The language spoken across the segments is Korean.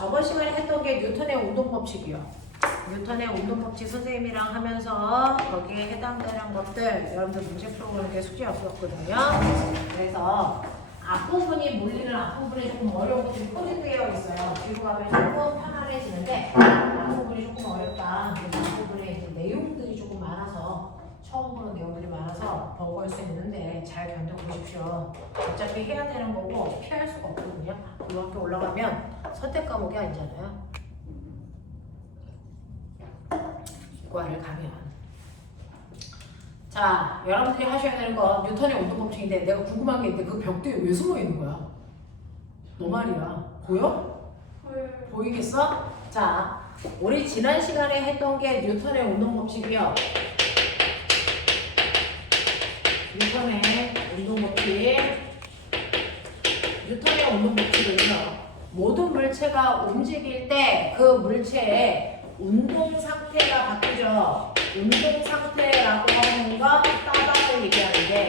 저번 시간에 했던 게 뉴턴의 운동법칙이요. 뉴턴의 운동법칙 선생님이랑 하면서 거기에 해당되는 것들 여러분들 문제 풀어보는 숙제 없었거든요. 그래서 앞부분이 물리는 앞부분이 조금 어려운 것들이 포진되어 있어요. 뒤로 가면 조금 편안해지는데 앞부분이 조금 어렵다. 앞부분에 이제 내용들이 조금 많아서 처음 보는 내용들이 많아서 버거울 수 있는데 잘 견뎌보십시오. 어차피 해야 되는 거고 피할 수가 없거든요. 이렇게 올라가면 선택 과목이 아니잖아요. 이과를 가면. 자, 여러분들이 하셔야 되는 건 뉴턴의 운동법칙인데 내가 궁금한 게 있는데 그 벽 뒤에 왜 숨어 있는 거야? 너 말이야. 보여? 보이겠어? 자, 우리 지난 시간에 했던 게 뉴턴의 운동법칙이요. 뉴턴의 운동법칙. 뉴턴의 운동법칙은요. 모든 물체가 움직일 때 그 물체의 운동 상태가 바뀌죠. 운동 상태라고 하는 건 빠방을 얘기하는데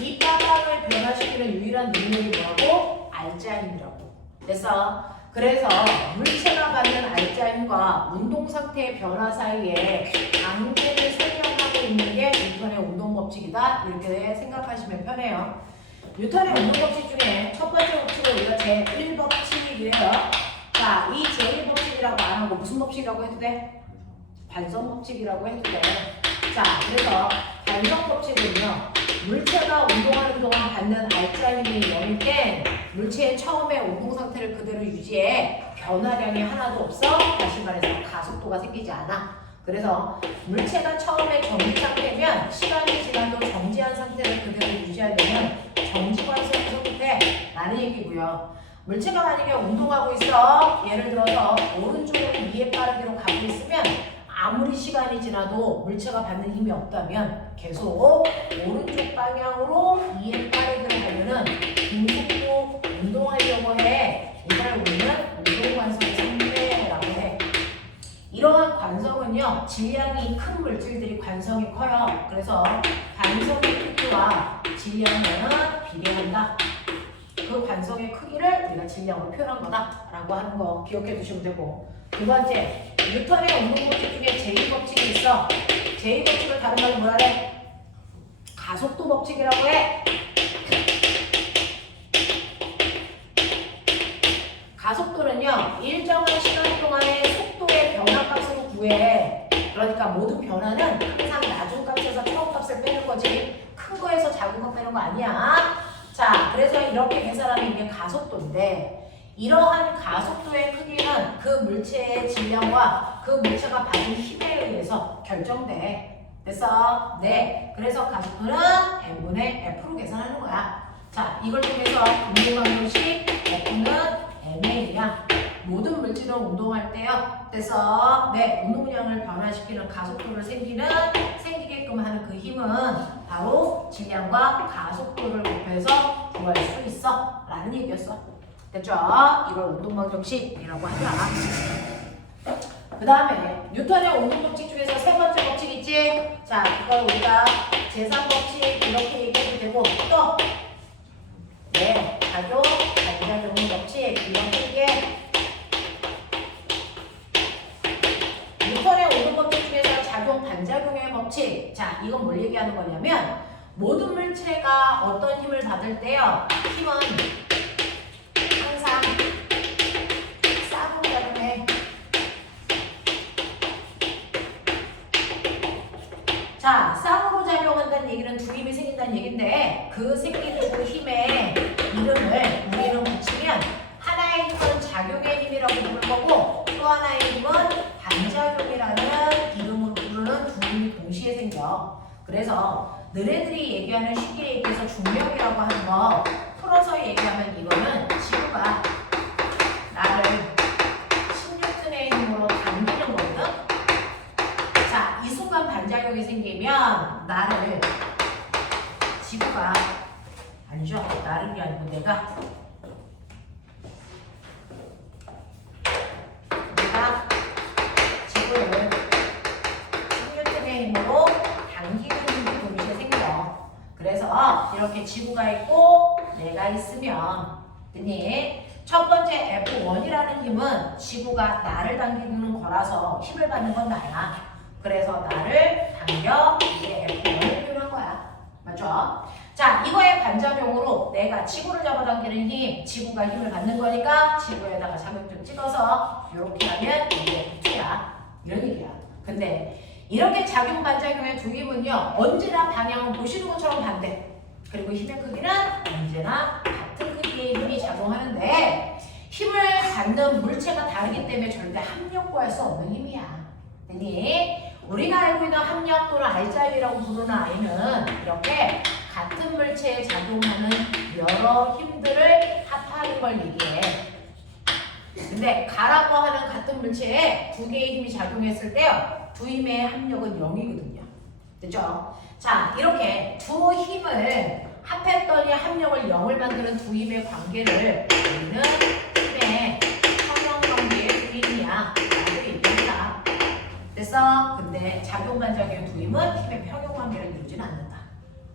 이 빠방을 변화시키는 유일한 능력이 뭐라고? 알자 힘이라고. 그래서 물체가 받는 알자 힘과 운동 상태의 변화 사이에 관계를 설명하고 있는 게 뉴턴의 운동법칙이다. 이렇게 생각하시면 편해요. 뉴턴의 운동법칙 중에 첫 번째 법칙은 우리가 제1법칙이에요. 자, 이 제1법칙이라고 안 하고 무슨 법칙이라고 해도 돼? 관성법칙이라고 해도 돼. 자, 그래서 관성법칙은요. 물체가 운동하는 동안 받는 알자 힘이 0일 땐 물체의 처음의 운동 상태를 그대로 유지해 변화량이 하나도 없어. 다시 말해서 가속도가 생기지 않아. 그래서 물체가 처음에 정지 상태면 시간이 지나도 정지한 상태를 그대로 유지하려면 정지관성이 성립돼 라는 얘기고요. 물체가 만약에 운동하고 있어. 예를 들어서 오른쪽으로 위에 빠르기로 가고 있으면 아무리 시간이 지나도 물체가 받는 힘이 없다면 계속 오른쪽 방향으로 위에 빠르기를 하면은 중속도 운동하려고 해. 이걸 우리는 운동관성의 상태라고 해. 이러한 관성은요. 질량이 큰 물질들이 관성이 커요. 그래서 관성의 크기와 질량은 비례한다. 그 관성의 크기를 우리가 질량으로 표현한 거다라고 하는 거 기억해 두시면 되고, 두 번째, 뉴턴의 운동법칙 중에 제2법칙이 있어. 제2법칙을 다른 말로 뭐라 해? 가속도 법칙이라고 해. 가속도는요, 일정한 시간 동안의 속도의 변화값으로 구해. 그러니까 모든 변화는 항상 낮은 값에서 처음 값을 빼는 거지 큰 거에서 작은 거 빼는 거 아니야. 자, 그래서 이렇게 계산하는 게 가속도인데, 이러한 가속도의 크기는 그 물체의 질량과 그 물체가 받은 힘에 의해서 결정돼. 됐어? 네. 그래서 가속도는 m분의 f로 계산하는 거야. 자, 이걸 통해서 운동방정식 F는 mA야. 모든 물질은 운동할 때요. 그래서 네, 운동량을 변화시키는 가속도를 생기게끔 하는 그 힘은 바로 질량과 가속도를 곱해서 구할 수 있어 라는 얘기였어. 됐죠? 이걸 운동방정식이라고 하자. 그 다음에 뉴턴의 운동법칙 중에서 세 번째 법칙 있지? 자, 이걸 우리가 제3법칙 이렇게 얘기해도 되고, 또 네, 반작용 법칙 이렇게 얘기해. 뉴턴의 운동법칙 중에서 작용 반작용의 법칙. 자, 이건 뭘 얘기하는 거냐면 모든 물체가 어떤 힘을 받을 때요. 힘은 항상 쌍으로 작용해. 자, 쌍으로 작용한다는 얘기는 두 힘이 생긴다는 얘긴데 그 생기는 두 힘의 이름을 우리는 붙이면 하나의 힘은 작용의 힘이라고 부를 거고 또 하나의 힘은 반작용이라는 이름으로 부르는 두 힘이 동시에 생겨. 그래서 너네들이 얘기하는 쉽게 얘기해서 중력이라고 하는 거 풀어서 얘기하면 이거는 지구가 나를 16톤의 힘으로 당기는 거거든. 자, 이 순간 반작용이 생기면 나를 지구가 아니죠. 나를 게 아니고 내가 지구를 16톤의 힘으로 당기는 힘이 동시에 생겨. 그래서 이렇게 지구가 있고 내가 있으면 됐니? 첫 번째 F1이라는 힘은 지구가 나를 당기는 거라서 힘을 받는 건 나야. 그래서 나를 당겨 이게 F1을 표현한 거야. 맞죠? 자, 이거의 반작용으로 내가 지구를 잡아당기는 힘, 지구가 힘을 받는 거니까 지구에다가 자격증 찍어서 이렇게 하면 이게 F2야. 이런 얘기야. 근데 이렇게 작용 반작용의 두 힘은요, 언제나 방향은 보시는 것처럼 반대. 그리고 힘의 크기는 언제나 같은 크기의 힘이 작용하는데 힘을 받는 물체가 다르기 때문에 절대 합력구할 수 없는 힘이야. 됐니? 우리가 알고 있는 합력 또는 알짜임이라고 부르는 아이는 이렇게 같은 물체에 작용하는 여러 힘들을 합하는 걸 얘기해. 근데 가라고 하는 같은 물체에 두 개의 힘이 작용했을 때요, 두 힘의 합력은 0이거든요. 됐죠? 자, 이렇게 두 힘을 합했더니 합력을 0을 만드는 두 힘의 관계를 우리는 힘의 평형관계의 두 힘이야 라고 얘기합니다. 됐어? 근데 작용 반작용의 두 힘은 힘의 평형관계를 이루지는 않는다.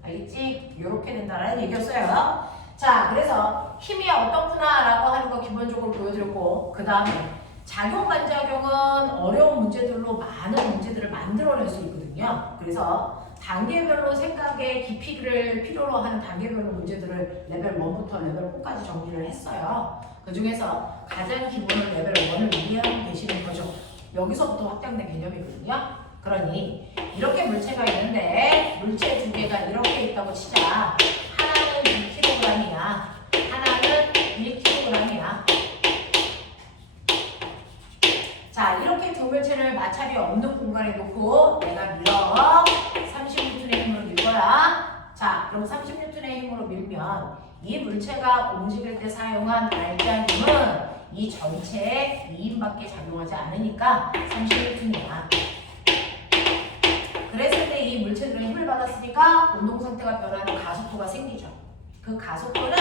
알겠지? 이렇게 된다라는 얘기였어요. 자, 그래서 힘이 어떻구나라고 하는 거 기본적으로 보여드렸고, 그 다음에 작용 반작용은 어려운 문제들로 많은 문제들을 만들어낼 수 있거든요. 그래서 단계별로 생각의 깊이를 필요로 하는 단계별로 문제들을 레벨 1부터 레벨 4까지 정리를 했어요. 그 중에서 가장 기본은 레벨 1을 이해하고 계시는 거죠. 여기서부터 확장된 개념이거든요. 그러니 이렇게 물체가 있는데 물체 두 개가 이렇게 있다고 치자. 하나는 2kg이야. 하나는 1kg이야. 자, 이렇게 두 물체를 마찰이 없는 공간에 놓고 내가 밀어 30N의 힘으로 밀 거야. 자, 그럼 30N의 힘으로 밀면 이 물체가 움직일 때 사용한 알짜 힘은 이 전체에 2힘밖에 작용하지 않으니까 30N이야. 그랬을 때 이 물체들은 힘을 받았으니까 운동 상태가 변하는 가속도가 생기죠. 그 가속도는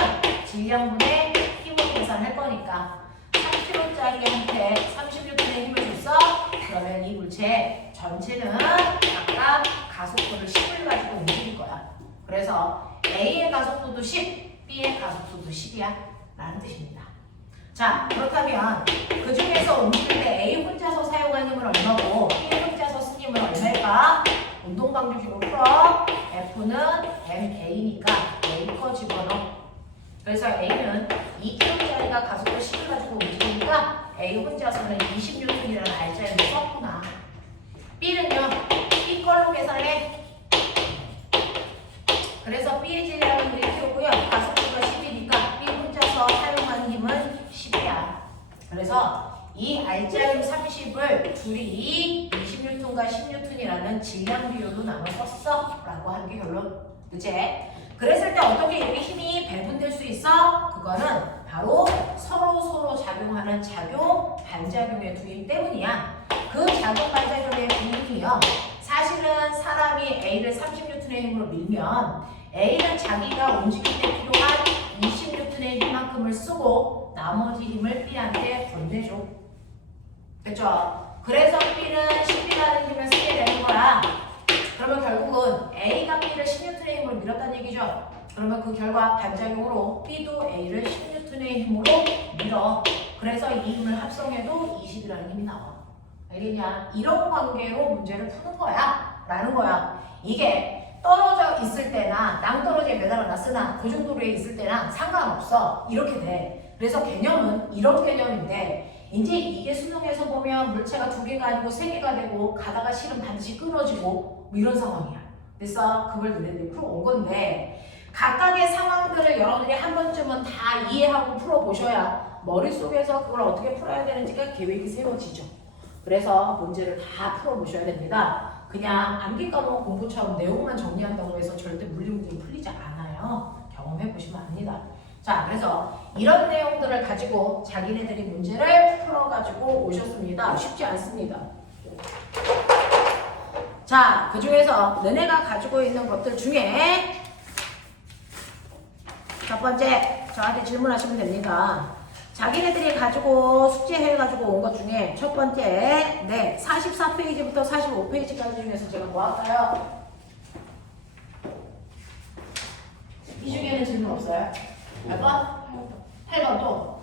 질량분의 힘을 계산할 거니까 3kg짜리한테 30N의 힘을 줬어? 그러면 이 물체 전체는 각각 가속도를 10을 가지고 움직일 거야. 그래서 A의 가속도도 10, B의 가속도도 10이야 라는 뜻입니다. 자, 그렇다면 그 중에서 움직일 때 A 혼자서 사용한 힘은 얼마고 B 혼자서 쓴 힘은 얼마일까? 운동 방정식으로 풀어. F는 MA니까 A 거 집어넣어. 그래서 A는 2kg짜리가 가속도 10을 가지고 움직이니까 A 혼자서는 20N이라는 알짜임을 썼구나. B는요, B 걸로 계산해. 그래서 B의 질량은 1kg고요. 가속도가 10이니까 B 혼자서 사용한 힘은 10이야. 그래서 이 알짜임 30을 둘이 20N과 10N이라는 질량 비율로 나눠 썼어 라고 하는 게 결론. 그치? 그랬을 때 어떻게 이렇게 힘이 배분될 수 있어? 그거는 바로 서로 작용하는 작용, 반작용의 두 힘 때문이야. 그 작용, 반작용의 두 힘이요. 사실은 사람이 A를 30N의 힘으로 밀면 A는 자기가 움직일 때 필요한 20N의 힘만큼을 쓰고 나머지 힘을 B한테 건네줘. 됐죠? 그래서 B는 10이라는 힘을 쓰게 되는 거야. 그러면 결국은 A가 B를 10N의 힘으로 밀었다는 얘기죠. 그러면 그 결과 반작용으로 B도 A를 10N의 힘으로 밀어. 그래서 이 힘을 합성해도 20이라는 힘이 나와. 알겠냐? 이런 관계로 문제를 푸는 거야. 라는 거야. 이게 떨어져 있을 때나 낭떠러지에 매달아 놨으나 그 정도로 있을 때나 상관없어. 이렇게 돼. 그래서 개념은 이런 개념인데 이제 이게 수능에서 보면 물체가 두 개가 아니고 세 개가 되고 가다가 실은 반드시 끊어지고 뭐 이런 상황이야. 그래서 그걸 너네들이 풀어온 건데 각각의 상황들을 여러분들이 한 번쯤은 다 이해하고 풀어보셔야 머릿속에서 그걸 어떻게 풀어야 되는지가 계획이 세워지죠. 그래서 문제를 다 풀어보셔야 됩니다. 그냥 암기 과목 공부처럼 내용만 정리한다고 해서 절대 물리 문제는 풀리지 않아요. 경험해보시면 압니다. 자, 그래서 이런 내용들을 가지고 자기네들이 문제를 풀어가지고 오셨습니다. 쉽지 않습니다. 자, 그 중에서 너네가 가지고 있는 것들 중에 첫 번째, 저한테 질문하시면 됩니다. 자기네들이 가지고 숙제해가지고 온 것 중에 첫 번째, 네, 44페이지부터 45페이지까지 중에서 제가 뭐 할까요? 이 중에는 질문 없어요? 8번? 8번. 뭐예요 또?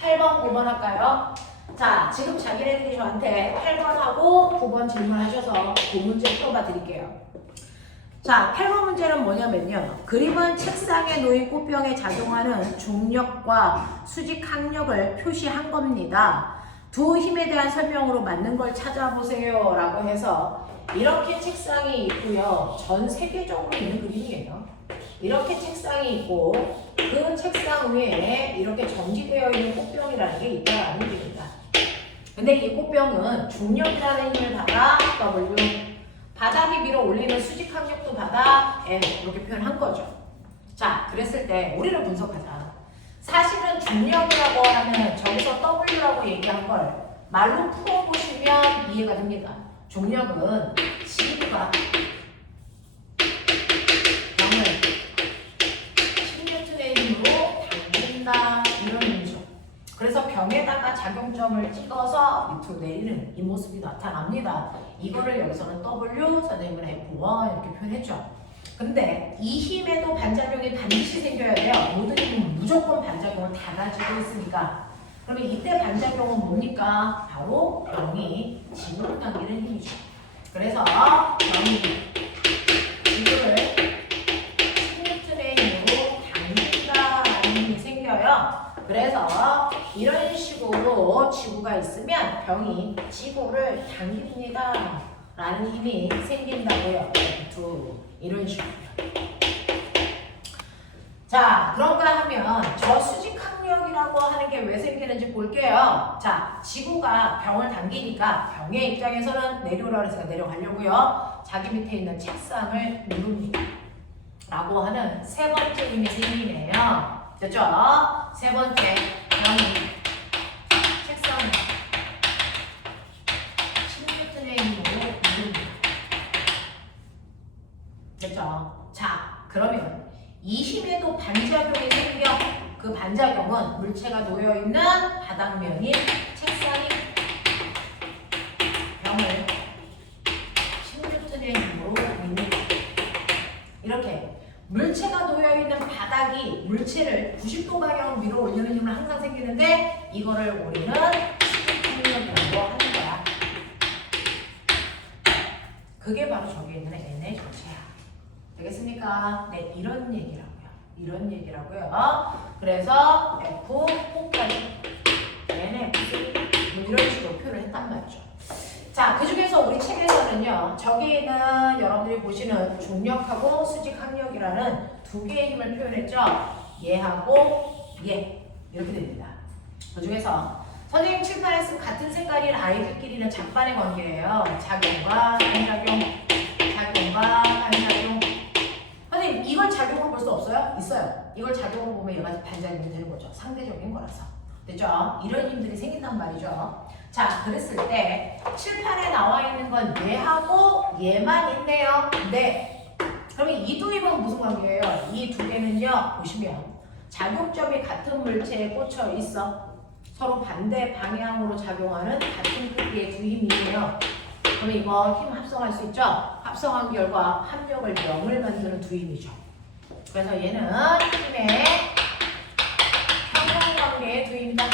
8번, 9번 할까요? 자, 지금 자기네들이 저한테 8번하고 9번 질문하셔서 그 문제 풀어봐 드릴게요. 자, 8번 문제는 뭐냐면요. 그림은 책상에 놓인 꽃병에 작용하는 중력과 수직 항력을 표시한 겁니다. 두 힘에 대한 설명으로 맞는 걸 찾아보세요 라고 해서 이렇게 책상이 있고요. 전 세계적으로 있는 그림이에요. 이렇게 책상이 있고 그 책상 위에 이렇게 정지되어 있는 꽃병이라는 게 있다라는 얘기입니다. 근데 이 꽃병은 중력이라는 힘을 받아 W, 바닥이 밀어 올리는 수직 항력도 받아 N 이렇게 표현한 거죠. 자, 그랬을 때 우리를 분석하자. 사실은 중력이라고 하면 저기서 W라고 얘기한 걸 말로 풀어보시면 이해가 됩니다. 중력은 지구가 병을 10N의 힘으로 당긴다 이런 의미죠. 그래서 병에다가 작용점을 찍어서 밑으로 내리는 이 모습이 나타납니다. 이거를 여기서는 W, 선생님은 F1 이렇게 표현했죠. 근데 이 힘에도 반작용이 반드시 생겨야 돼요. 모든 힘은 무조건 반작용을 다 가지고 있으니까. 그러면 이때 반작용은 뭡니까? 바로 병이 지구를 당기는 힘이죠. 그래서 병이 지구를 10N의 힘으로 당긴다라는 힘이 생겨요. 그래서 이런 식으로 지구가 있으면 병이 지구를 당깁니다 라는 힘이 생긴다고요. 이런 식으로. 자, 그런가 하면 저 수직항력이라고 하는 게 왜 생기는지 볼게요. 자, 지구가 병을 당기니까 병의 입장에서는 내려오라고 해서 내려가려고요. 자기 밑에 있는 책상을 누릅니다 라고 하는 세 번째 힘이 생기네요. 됐죠? 세 번째, 병이 책상을 10N의 힘으로 누릅니다. 됐죠? 자, 그러면 이 힘에도 반작용이 생겨. 그 반작용은 물체가 놓여있는 바닥면인 책상이 병을 10N의 힘으로 밀립니다. 이렇게 물체가 놓여있는 바닥이 물체를 90도 방향으로 밀어 올리는 힘은 항상 생기는데 이거를 우리는 수직항력이라고 하는 거야. 그게 바로 저기 있는 N의 전체야. 되겠습니까? 네, 이런 얘기라고요. 이런 얘기라고요. 그래서 F4까지 N의 이런 식으로 표현을 했단 말이죠. 자, 그 중에서 우리 책에서는요, 저기는 여러분들이 보시는 중력하고 수직항력이라는 두 개의 힘을 표현했죠. 얘하고 얘 이렇게 됩니다. 그 중에서 선생님 칠판에 쓴 같은 색깔인 아이들끼리는 잠깐의 관계예요. 작용과 반작용, 작용과 반작용. 선생님 이걸 작용을 볼 수 없어요? 있어요. 이걸 작용을 보면 얘가 반작용이 되는 거죠. 상대적인 거라서. 됐죠? 이런 힘들이 생긴단 말이죠. 자, 그랬을 때 칠판에 나와 있는 건 얘하고 얘만 있네요. 네. 그러면 이 두 힘은 무슨 관계예요? 이 두 개는요, 보시면 작용점이 같은 물체에 꽂혀 있어. 서로 반대 방향으로 작용하는 같은 크기의 두 힘이에요. 그러면 이거 힘 합성할 수 있죠? 합성한 결과 합력을 0을 만드는 두 힘이죠. 그래서 얘는 힘의 평형관계의 두 힘이다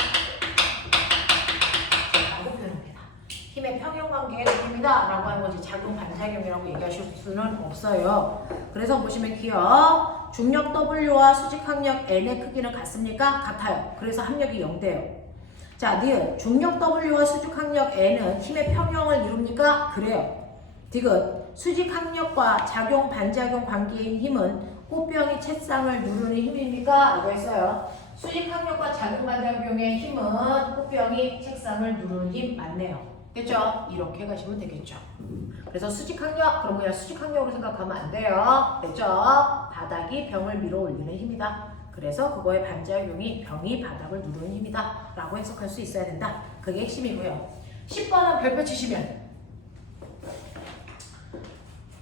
라고 표현합니다. 힘의 평형관계의 두 힘이다 라고 하는 거지 작용 반작용이라고 얘기하실 수는 없어요. 그래서 보시면 기억 중력 W와 수직항력 N의 크기는 같습니까? 같아요. 그래서 합력이 0대요. 자, 니은 중력 W와 수직항력 N은 힘의 평형을 이룹니까? 그래요. 디귿 수직항력과 작용 반작용 관계인 힘은 꽃병이 책상을 누르는 힘입니까? 라고 했어요. 수직항력과 작용 반작용의 힘은 꽃병이 책상을 누르는 힘 맞네요. 됐죠? 이렇게 가시면 되겠죠. 그래서 수직항력, 그럼 그냥 수직항력으로 생각하면 안 돼요. 됐죠? 바닥이 병을 밀어 올리는 힘이다. 그래서 그거의 반작용이 병이 바닥을 누르는 힘이다 라고 해석할 수 있어야 된다. 그게 핵심이고요. 10번은 별표 치시면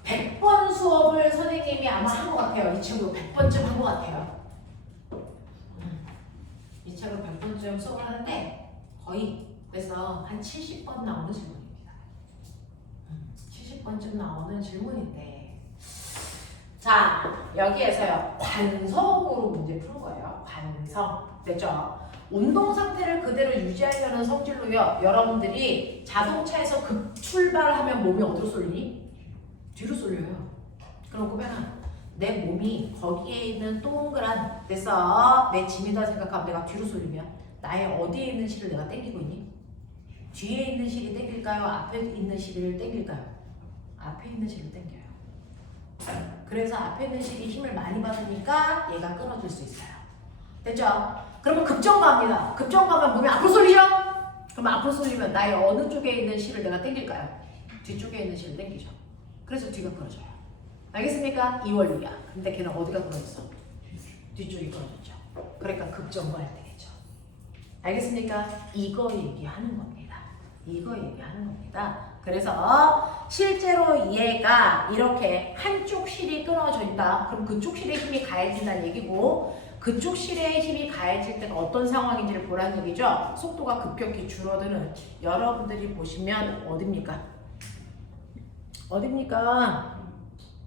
100번 수업을 선생님이 아마 한 것 같아요. 이 책으로 100번쯤 한 것 같아요. 이 책을 100번쯤 수업을 하는데 거의 그래서 한 70번 나오는 질문입니다. 70번쯤 나오는 질문인데 자, 여기에서요. 관성으로 문제 푸는 거예요. 관성. 됐죠? 운동 상태를 그대로 유지하려는 성질로요. 여러분들이 자동차에서 급 출발하면 몸이 어디로 쏠리니? 뒤로 쏠려요. 그럼 꼬맹아, 내 몸이 거기에 있는 동그란 됐어. 내 짐이다 생각하면 내가 뒤로 쏠리면 나의 어디에 있는 실을 내가 당기고 있니? 뒤에 있는 실이 당길까요? 앞에 있는 실을 당길까요? 앞에 있는 실을 당겨요. 그래서 앞에 있는 실이 힘을 많이 받으니까 얘가 끊어질 수 있어요. 됐죠? 그러면 급정거합니다. 급정거하면 몸이 앞으로 쏠리죠? 그럼 앞으로 쏠리면 나의 어느 쪽에 있는 실을 내가 당길까요? 뒤쪽에 있는 실을 당기죠. 그래서 뒤가 끊어져요. 알겠습니까? 이 원리야. 근데 걔는 어디가 끊어졌어? 뒤쪽이 끊어졌죠. 그러니까 급정거할 때겠죠. 알겠습니까? 이거 얘기하는 겁니다. 이거 얘기하는 겁니다. 그래서 실제로 얘가 이렇게 한쪽 실이 끊어져 있다. 그럼 그쪽 실에 힘이 가해진다는 얘기고 그쪽 실에 힘이 가해질 때가 어떤 상황인지를 보라는 얘기죠. 속도가 급격히 줄어드는 여러분들이 보시면 어딥니까? 어딥니까?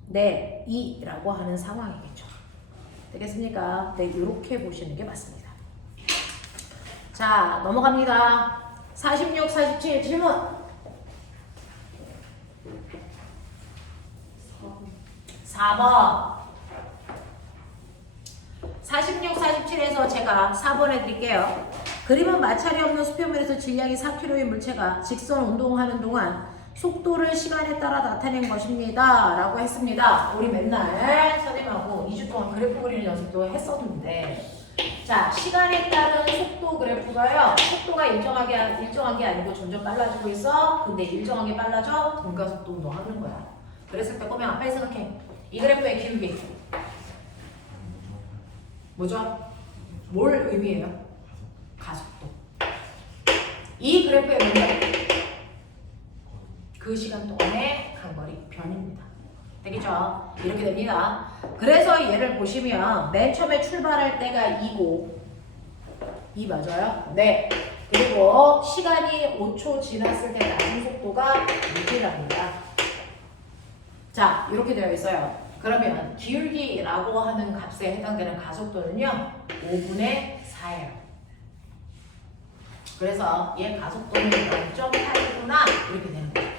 네, 이라고 하는 상황이겠죠. 되겠습니까? 네, 이렇게 보시는 게 맞습니다. 자, 넘어갑니다. 46, 47 질문. 4번. 46, 47에서 제가 4번 해드릴게요. 그림은 마찰이 없는 수평면에서 질량이 4kg의 물체가 직선 운동하는 동안 속도를 시간에 따라 나타낸 것입니다. 라고 했습니다. 우리 맨날 선생님하고 2주 동안 그래프 그리는 연습도 했었는데 자, 시간에 따른 속도 그래프가요. 속도가 일정한 게 아니고 점점 빨라지고 있어. 근데 일정하게 빨라져. 등가속도 운동하는 거야. 그랬을 때 꼬면 빨리 생각해. 이 그래프의 기울기 뭐죠? 뭘 의미해요? 가속도. 이 그래프의 뭔가 그 시간 동안의 간거리 변입니다. 되겠죠? 이렇게 됩니다. 그래서 얘를 보시면 맨 처음에 출발할 때가 2고 2 맞아요? 네. 그리고 시간이 5초 지났을 때 낮은 속도가 6이랍니다. 자, 이렇게 되어 있어요. 그러면 기울기라고 하는 값에 해당되는 가속도는요 5분의 4예요. 그래서 얘 가속도는 0.8구나 이렇게 되는 거예요.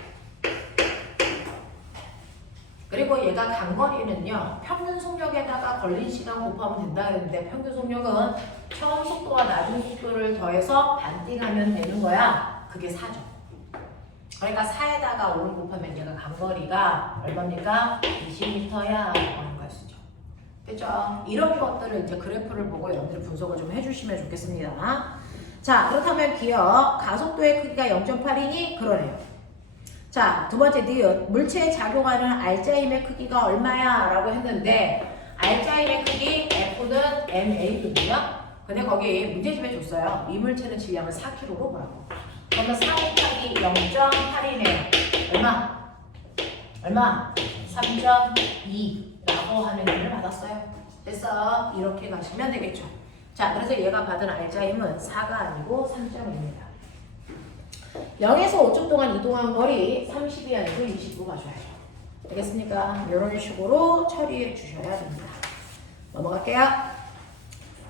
그리고 얘가 간거리는요 평균 속력에다가 걸린 시간 곱하면 된다 그랬는데 평균 속력은 처음 속도와 낮은 속도를 더해서 반띵하면 되는 거야. 그게 4죠. 그러니까 4에다가 5를 곱하면 얘가 간거리가 얼마입니까? 20m야 하는 걸 쓰죠. 됐죠? 이런 것들을 이제 그래프를 보고 여러분들 분석을 좀 해주시면 좋겠습니다. 자, 그렇다면 기억 가속도의 크기가 0.8이니 그러네요. 자, 두 번째 니은 물체에 작용하는 알자 힘의 크기가 얼마야? 라고 했는데 알자 힘의 크기 F는 MA거든요. 근데 거기 문제집에 줬어요. 이 물체는 질량을 4kg로 보라고. 그러면 4 곱하기 0.8이네요. 얼마? 3.2라고 하는 힘을 받았어요. 됐어? 이렇게 가시면 되겠죠. 자, 그래서 얘가 받은 알자 힘은 4가 아니고 3.2입니다. 0에서 5초 동안 이동한 거리 30이 아니고 20으로 가셔야죠. 되겠습니까? 이런 식으로 처리해 주셔야 됩니다. 넘어갈게요.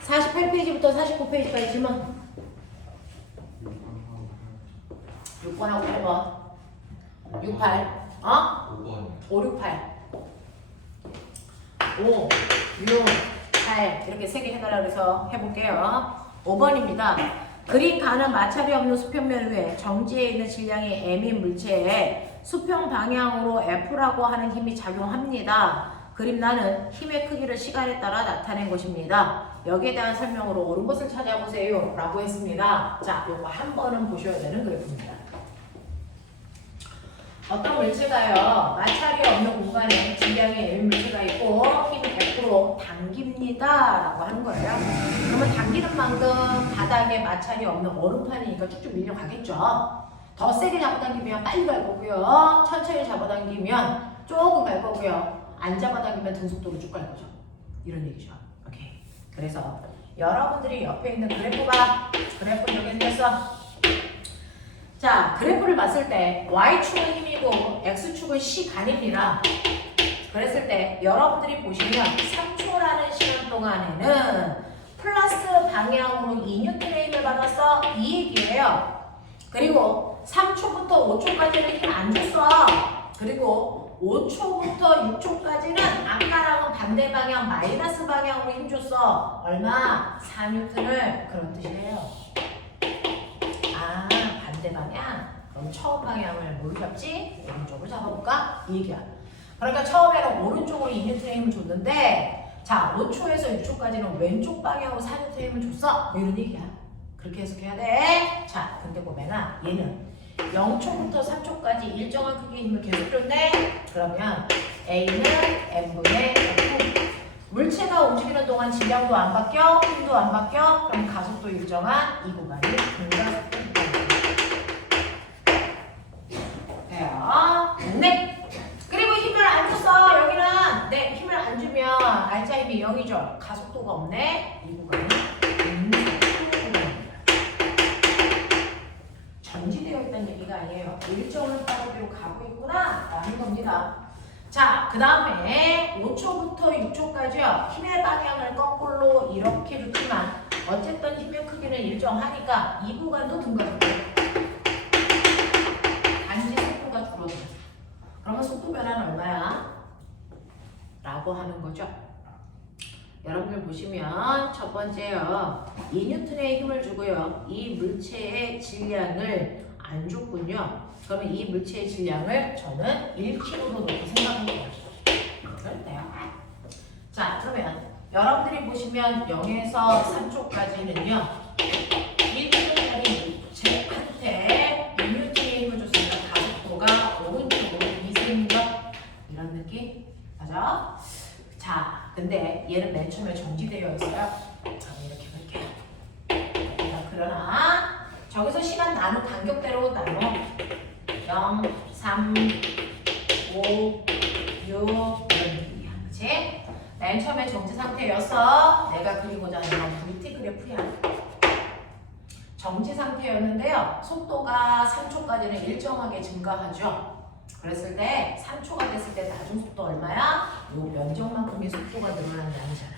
48페이지부터 49페이지까지 질문. 6번하고 8번. 6, 8. 5번. 5, 6, 8. 5, 6, 8. 이렇게 3개 해달라고 해서 해볼게요. 5번입니다. 그림 가는 마찰이 없는 수평면 위에 정지해 있는 질량이 M인 물체에 수평 방향으로 F라고 하는 힘이 작용합니다. 그림 나는 힘의 크기를 시간에 따라 나타낸 것입니다. 여기에 대한 설명으로 옳은 것을 찾아보세요 라고 했습니다. 자, 요거 한 번은 보셔야 되는 그래프입니다. 어떤 물체가요 마찰이 없는 공간에 질량이 M인 물체가 있고 힘이 100% 당깁니다 라고 하는 거예요. 그러면 당기는 만큼 바닥에 마찰이 없는 얼음판이니까 쭉쭉 밀려가겠죠. 더 세게 잡아당기면 빨리 갈 거고요. 천천히 잡아당기면 조금 갈 거고요. 안 잡아당기면 등속도로 쭉 갈 거죠. 이런 얘기죠. 오케이. 그래서 여러분들이 옆에 있는 그래프는 여기 생겼어. 자, 그래프를 봤을 때 Y축은 힘이고 X축은 시간입니다. 그랬을 때 여러분들이 보시면 3초라는 시간 동안에는 플러스 방향으로 2N의 힘을 받았어. 이 얘기예요. 그리고 3초부터 5초까지는 힘 안 줬어. 그리고 5초부터 6초까지는 아까랑은 반대 방향 마이너스 방향으로 힘 줬어. 얼마? 4N을. 그런 뜻이에요. 아, 반대 방향? 그럼 처음 방향을 뭘로 잡지? 오른쪽으로 잡아볼까? 이 얘기야. 그러니까 처음에는 오른쪽으로 2N의 힘을 줬는데 자, 5초에서 6초까지는 왼쪽 방향으로 4N의 힘을 줬어. 뭐 이런 얘기야. 그렇게 해석해야 돼. 자, 근데 보면은 얘는 0초부터 3초까지 일정한 크기의 힘을 계속 줬네. 그러면 A는 n분의 F. 물체가 움직이는 동안 질량도 안 바뀌어, 힘도 안 바뀌어. 그럼 가속도 일정한 이 구간이 등가속도 구간이에요. 돼요? 네. 그리고 힘을 안 줬어. 여기는 네, 힘을 안 주면 알자 힘이 0이죠. 가속도가 없네. 이 구간이 전지되어 있다는 얘기가 아니에요. 일정한 빠르기로 가고 있구나 라는 겁니다. 자, 그 다음에 5초부터 6초까지요. 힘의 방향을 거꾸로 이렇게 줬지만 어쨌든 힘의 크기는 일정하니까 이 구간도 등가속도. 단지 속도가 줄어들어. 그러면 속도 변화는 얼마야? 라고 하는 거죠. 여러분들 보시면 첫 번째요. 2N의 힘을 주고요. 이 물체의 질량을 안 줬군요. 그러면 이 물체의 질량을 저는 1kg로 놓고 생각할게요. 그렇대요. 자, 그러면 여러분들이 보시면 0에서 3초까지는요. 1kg짜리 물체한테 2N의 힘을 줬으니까 가속도가 오른쪽으로 미세인 것 이런 느낌? 맞아? 자, 근데 얘는 맨 처음에 정지되어 있어요. 이렇게 볼게요. 그러나 저기서 시간 나눈 간격대로 나눠 0, 3, 5, 6 이런 느낌이야. 그치? 맨 처음에 정지 상태였어. 내가 그리고자 하는 건 VT 그래프야. 정지 상태였는데요. 속도가 3초까지는 일정하게 증가하죠. 그랬을 때 3초가 됐을 때 나중 속도 얼마야? 요 면적만큼의 속도가 늘어난다잖아.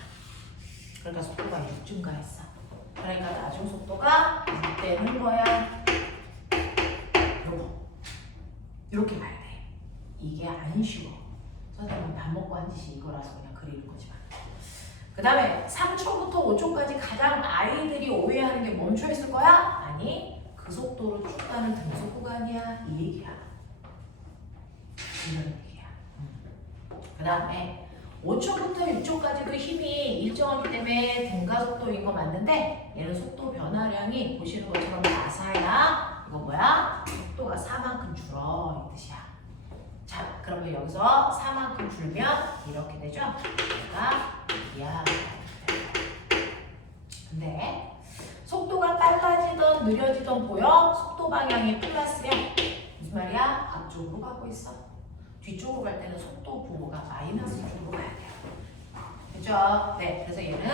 그러니까 속도가 6 증가했어. 그러니까 나중 속도가 6 되는 거야. 요거 이렇게 봐야 돼. 이게 안 쉬워. 선생님은 밥 먹고 한 짓이 이거라서 그냥 그리는 거지만. 그 다음에 3초부터 5초까지 가장 아이들이 오해하는 게 멈춰 있을 거야? 아니, 그 속도로 쭉 가는 등속 구간이야. 이 얘기야. 이런 얘기야. 그 다음에 5초부터 6초까지도 힘이 일정하기 때문에 등가속도인 거 맞는데 얘는 속도 변화량이 보시는 것처럼 나사야. 이거 뭐야? 속도가 4만큼 줄어 이 뜻이야. 자, 그러면 여기서 4만큼 줄면 이렇게 되죠? 그러니까 야. 근데 속도가 빨라지던 느려지던 보여? 속도 방향이 플러스야. 무슨 말이야? 앞쪽으로 가고 있어. 뒤쪽으로 갈 때는 속도 부호가 마이너스 쪽으로 가야 돼요. 그죠? 네, 그래서 얘는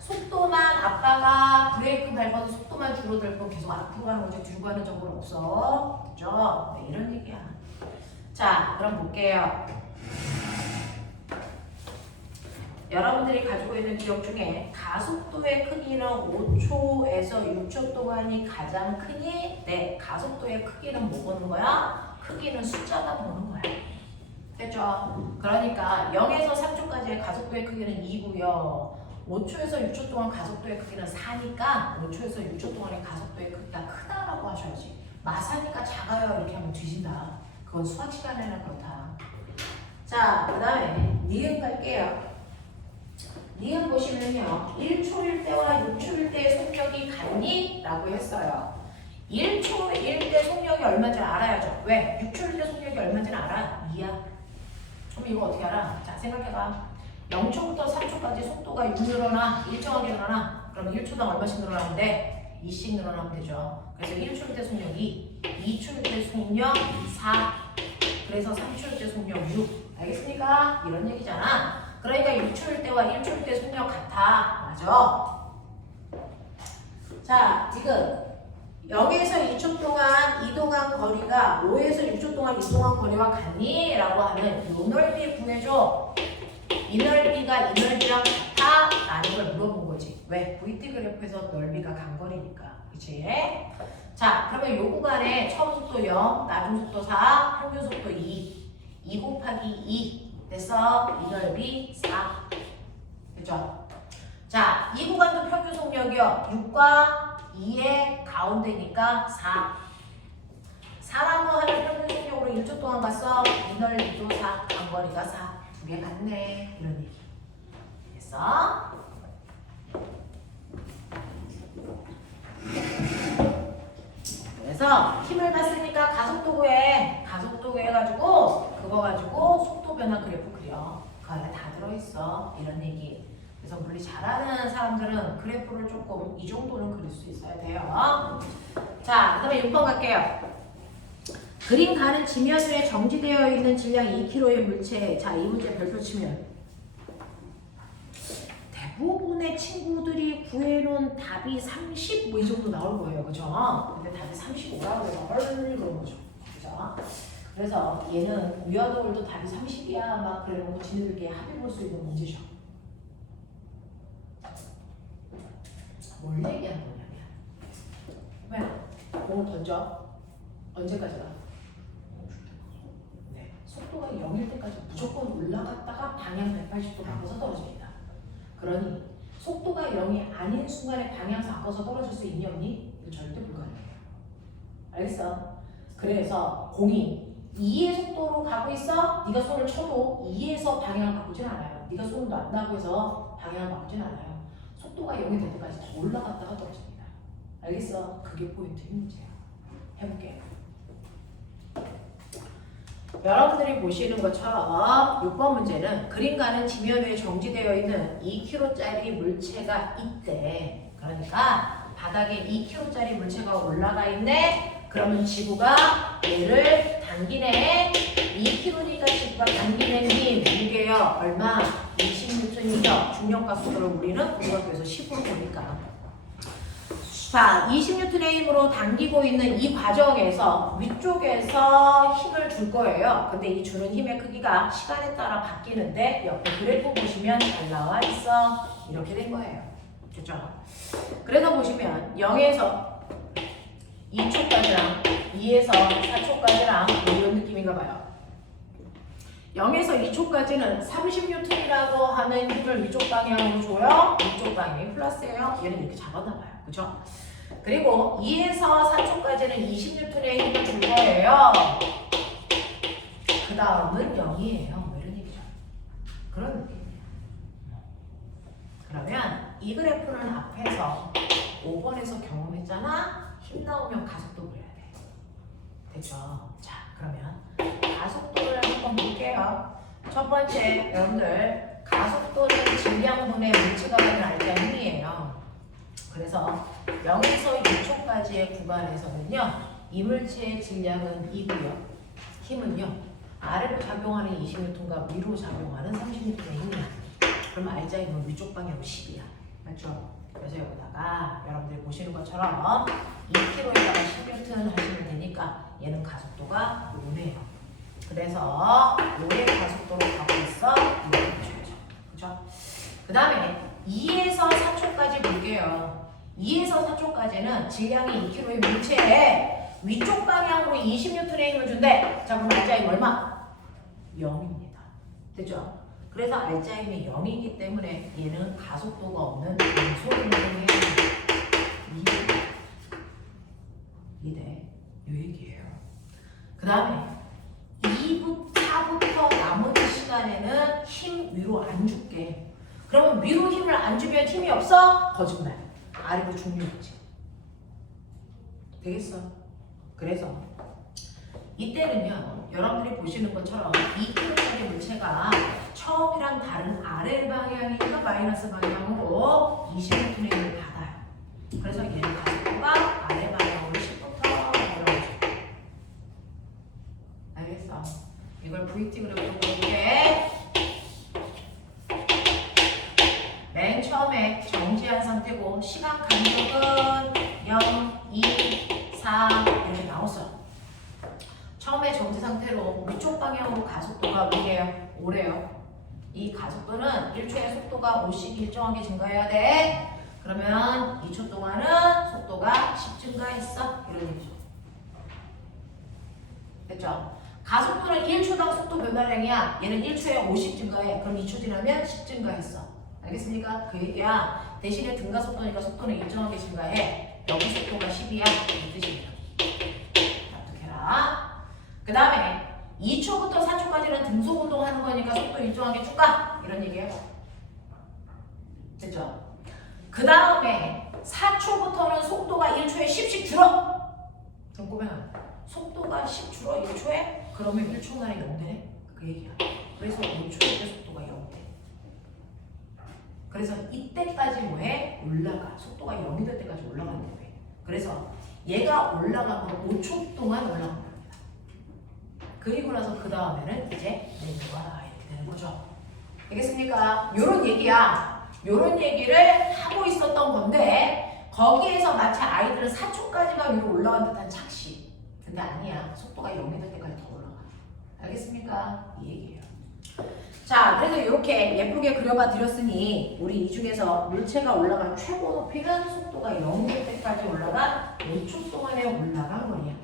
속도만 아빠가 브레이크 밟아도 속도만 줄어들 뿐 계속 앞으로 가는 거지 뒤로 가는 적은 없어. 그죠? 네, 이런 얘기야. 자, 그럼 볼게요. 여러분들이 가지고 있는 기억 중에 가속도의 크기는 5초에서 6초 동안이 가장 크니? 네, 가속도의 크기는 뭐 보는 거야? 크기는 숫자만 보는 거야. 됐죠? 그러니까 0에서 3초까지의 가속도의 크기는 2고요. 5초에서 6초 동안 가속도의 크기는 4니까 5초에서 6초 동안의 가속도의 크기가 크다라고 하셔야지. 마사니까 작아요 이렇게 하면 뒤진다. 그건 수학 시간에는 그렇다. 자, 그 다음에 니은 갈게요. 니은 보시면요. 1초일 때와 6초일 때의 속력이 같니? 라고 했어요. 1초일 때 속력이 얼마인지 알아야죠. 왜? 6초일 때 속력이 얼마인지는 알아? 2야. 그럼 이거 어떻게 알아? 자, 생각해봐. 0초부터 3초까지 속도가 6 늘어나, 일정하게 늘어나. 그럼 1초당 얼마씩 늘어나는데? 2씩 늘어나면 되죠. 그래서 1초일 때 속력 2, 2초일 때 속력 4, 그래서 3초일 때 속력 6. 알겠습니까? 이런 얘기잖아. 그러니까 6초일 때와 1초일 때 속력 같아. 맞아? 자, 지금 0에서 2초 동안 이동한 거리가 5에서 6초 동안 이동한 거리와 같니? 라고 하면 이 넓이 구해줘. 이 넓이가 이 넓이랑 같아? 라는 걸 물어본 거지. 왜? VT 그래프에서 넓이가 간거리니까. 그치? 자, 그러면 요 구간에 처음 속도 0, 나중 속도 4, 평균 속도 2. 2 곱하기 2. 됐어? 이 넓이 4. 그죠? 자, 이 구간도 평균 속력이요. 6과 2의 가운데니까 4. 4라고 하는 평균 속력으로 1초 동안 갔어. 이 넓이도 4, 간거리가 4. 두 개 같네. 이런 얘기. 됐어? 그래서 힘을 봤으니까 가속도 구해. 가속도 구해가지고 그거 가지고 속도 변화 그래프 그려. 그 안에 다 들어있어. 이런 얘기. 그래서 물리 잘하는 사람들은 그래프를 조금 이 정도는 그릴 수 있어야 돼요. 자, 그 다음에 6번 갈게요. 그림 가는 지면 위에 정지되어 있는 질량 2kg의 물체. 자, 이 문제 별표 치면 대부분의 친구들이 구해놓은 답이 30 뭐 이 정도 나올 거예요. 그죠? 근데 답이 35라고 해서 헐 그런 거죠. 그죠? 그래서 얘는 위아더월도 답이 30이야 막 그래놓고 지네들끼리 합의 볼 수 있는 문제죠. 뭘 얘기하는 거냐면 왜? 공을 던져. 언제까지 가? 네. 속도가 0일 때까지 무조건 올라갔다가 방향 180도 바꿔서 떨어집니다. 그러니 속도가 0이 아닌 순간에 방향 바꿔서 떨어질 수 있니 없니? 이거 절대 불가능해요. 알겠어? 그래서 공이 2의 속도로 가고 있어? 네가 손을 쳐도 2에서 방향을 바꾸진 않아요. 네가 손을 놨다고 해서 방향을 바꾸진 않아요. 속도가 0이 될 때까지 올라갔다가 떨어집니다. 알겠어? 그게 포인트인 문제야. 해볼게. 여러분들이 보시는 것처럼 6번 문제는 그림 가는 지면 위에 정지되어 있는 2kg짜리 물체가 있대. 그러니까 바닥에 2kg짜리 물체가 올라가 있네. 그러면 지구가 얘를 당기네. 2kg니까 지구가 당기는 힘 무게요. 얼마? 20N이죠. 중력과 속도를 우리는 고등학교에서 10으로 보니까. 자, 20N의 힘으로 당기고 있는 이 과정에서 위쪽에서 힘을 줄 거예요. 근데 이 주는 힘의 크기가 시간에 따라 바뀌는데 옆에 그래프 보시면 잘 나와 있어. 이렇게 된 거예요. 그죠? 그래서 보시면 0에서 2초까지랑 2에서 4초까지랑 이런 느낌인가 봐요. 0에서 2초까지는 30N이라고 하는 힘을 위쪽 방향으로 줘요. 위쪽 방향이 플러스예요. 얘는 이렇게 잡았나 봐요. 그죠? 그리고 2에서 4초까지는 20N의 힘을 줄 거예요. 그 다음은 0이에요. 뭐 이런 얘기죠. 그런 느낌이에요. 그러면 이 그래프는 앞에서 5번에서 경험했잖아. 힘 나오면 가속도 그려야 돼. 됐죠? 자, 그러면 가속도를 한번 볼게요. 첫 번째, 여러분들 가속도는 질량분의 물체가 가는 알자 힘이에요. 그래서 0에서 6초까지의 구간에서는요. 이물체의 질량은 2고요. 힘은요. 아래로 작용하는 20N과 위로 작용하는 30N의 힘이야. 그럼 알자 힘은 위쪽 방향은 10이야. 맞죠? 그래서 여기다가 여러분들이 보시는 것처럼 2kg에다가 10N 하시면 되니까 얘는 가속도가 5네요. 그래서 5의 가속도로 가고 있어. 이렇게 보셔야죠. 그죠? 그 다음에 2에서 4초까지 볼게요. 2에서 4초까지는 질량이 2kg의 물체에 위쪽 방향으로 20N의 힘을 준대. 자, 그럼 알자 힘 얼마? 0입니다. 됐죠? 그래서 알자 힘이 0이기 때문에 얘는 가속도가 없는 단소運動해야 됩니다. 2대 이 얘기예요. 그 다음에 4부터 나머지 시간에는 힘 위로 안 줄게. 그러면 위로 힘을 안 주면 힘이 없어? 거짓말. 아래로 중력이지. 되겠어? 그래서 이때는요. 여러분들이 보시는 것처럼 2kg짜리 물체가 처음이랑 다른 아래 방향이니까 마이너스 방향으로 20N의 힘을 받아요. 그래서 얘는 가속도가 아래 방향으로 10부터 내려오죠. 알겠어? 이걸 VT 그래프로 볼게. 맨 처음에 정지한 상태고 시간 간격은 0, 2, 4 이렇게 나왔어. 처음에 정지 상태로 위쪽 방향으로 가속도가 몇이에요? 5래요. 이 가속도는 1초의 속도가 5씩 일정하게 증가해야 돼. 그러면 2초 동안은 속도가 10 증가했어. 이런 얘기죠. 됐죠? 가속도는 1초당 속도 변화량이야. 얘는 1초에 50 증가해. 그럼 2초 지나면 10 증가했어. 알겠습니까? 그 얘기야. 대신에 등가속도니까 속도는 일정하게 증가해. 여기 속도가 10이야. 이 뜻이에요. 납득해라. 그 다음에 2초부터 4초까지는 등속 운동하는 거니까 속도 일정하게 쭉 가. 이런 얘기예요. 됐죠? 그 다음에 4초부터는 속도가 1초에 10씩 줄어. 그럼 꼬맹아, 속도가 10 줄어 1초에? 그러면 1초 만에 0 되네? 그 얘기야. 그래서 5초에 때 속도가 0 돼. 그래서 이때까지 뭐해? 올라가. 속도가 0이 될 때까지 올라간다고 해. 그래서 얘가 올라간 건 5초 동안 올라간 겁니다. 그리고 나서 그 다음에는 이제 내려와라 이렇게 되는 거죠. 알겠습니까? 요런 얘기야. 요런 얘기를 하고 있었던 건데 거기에서 마치 아이들은 4초까지가 위로 올라간 듯한 착시. 근데 아니야. 속도가 0이 될 때까지 더 올라가. 알겠습니까? 이 얘기예요. 자, 그래서 이렇게 예쁘게 그려봐 드렸으니 우리 이 중에서 물체가 올라간 최고 높이는 속도가 0이 될 때까지 올라간 5초 동안에 올라간 거리야.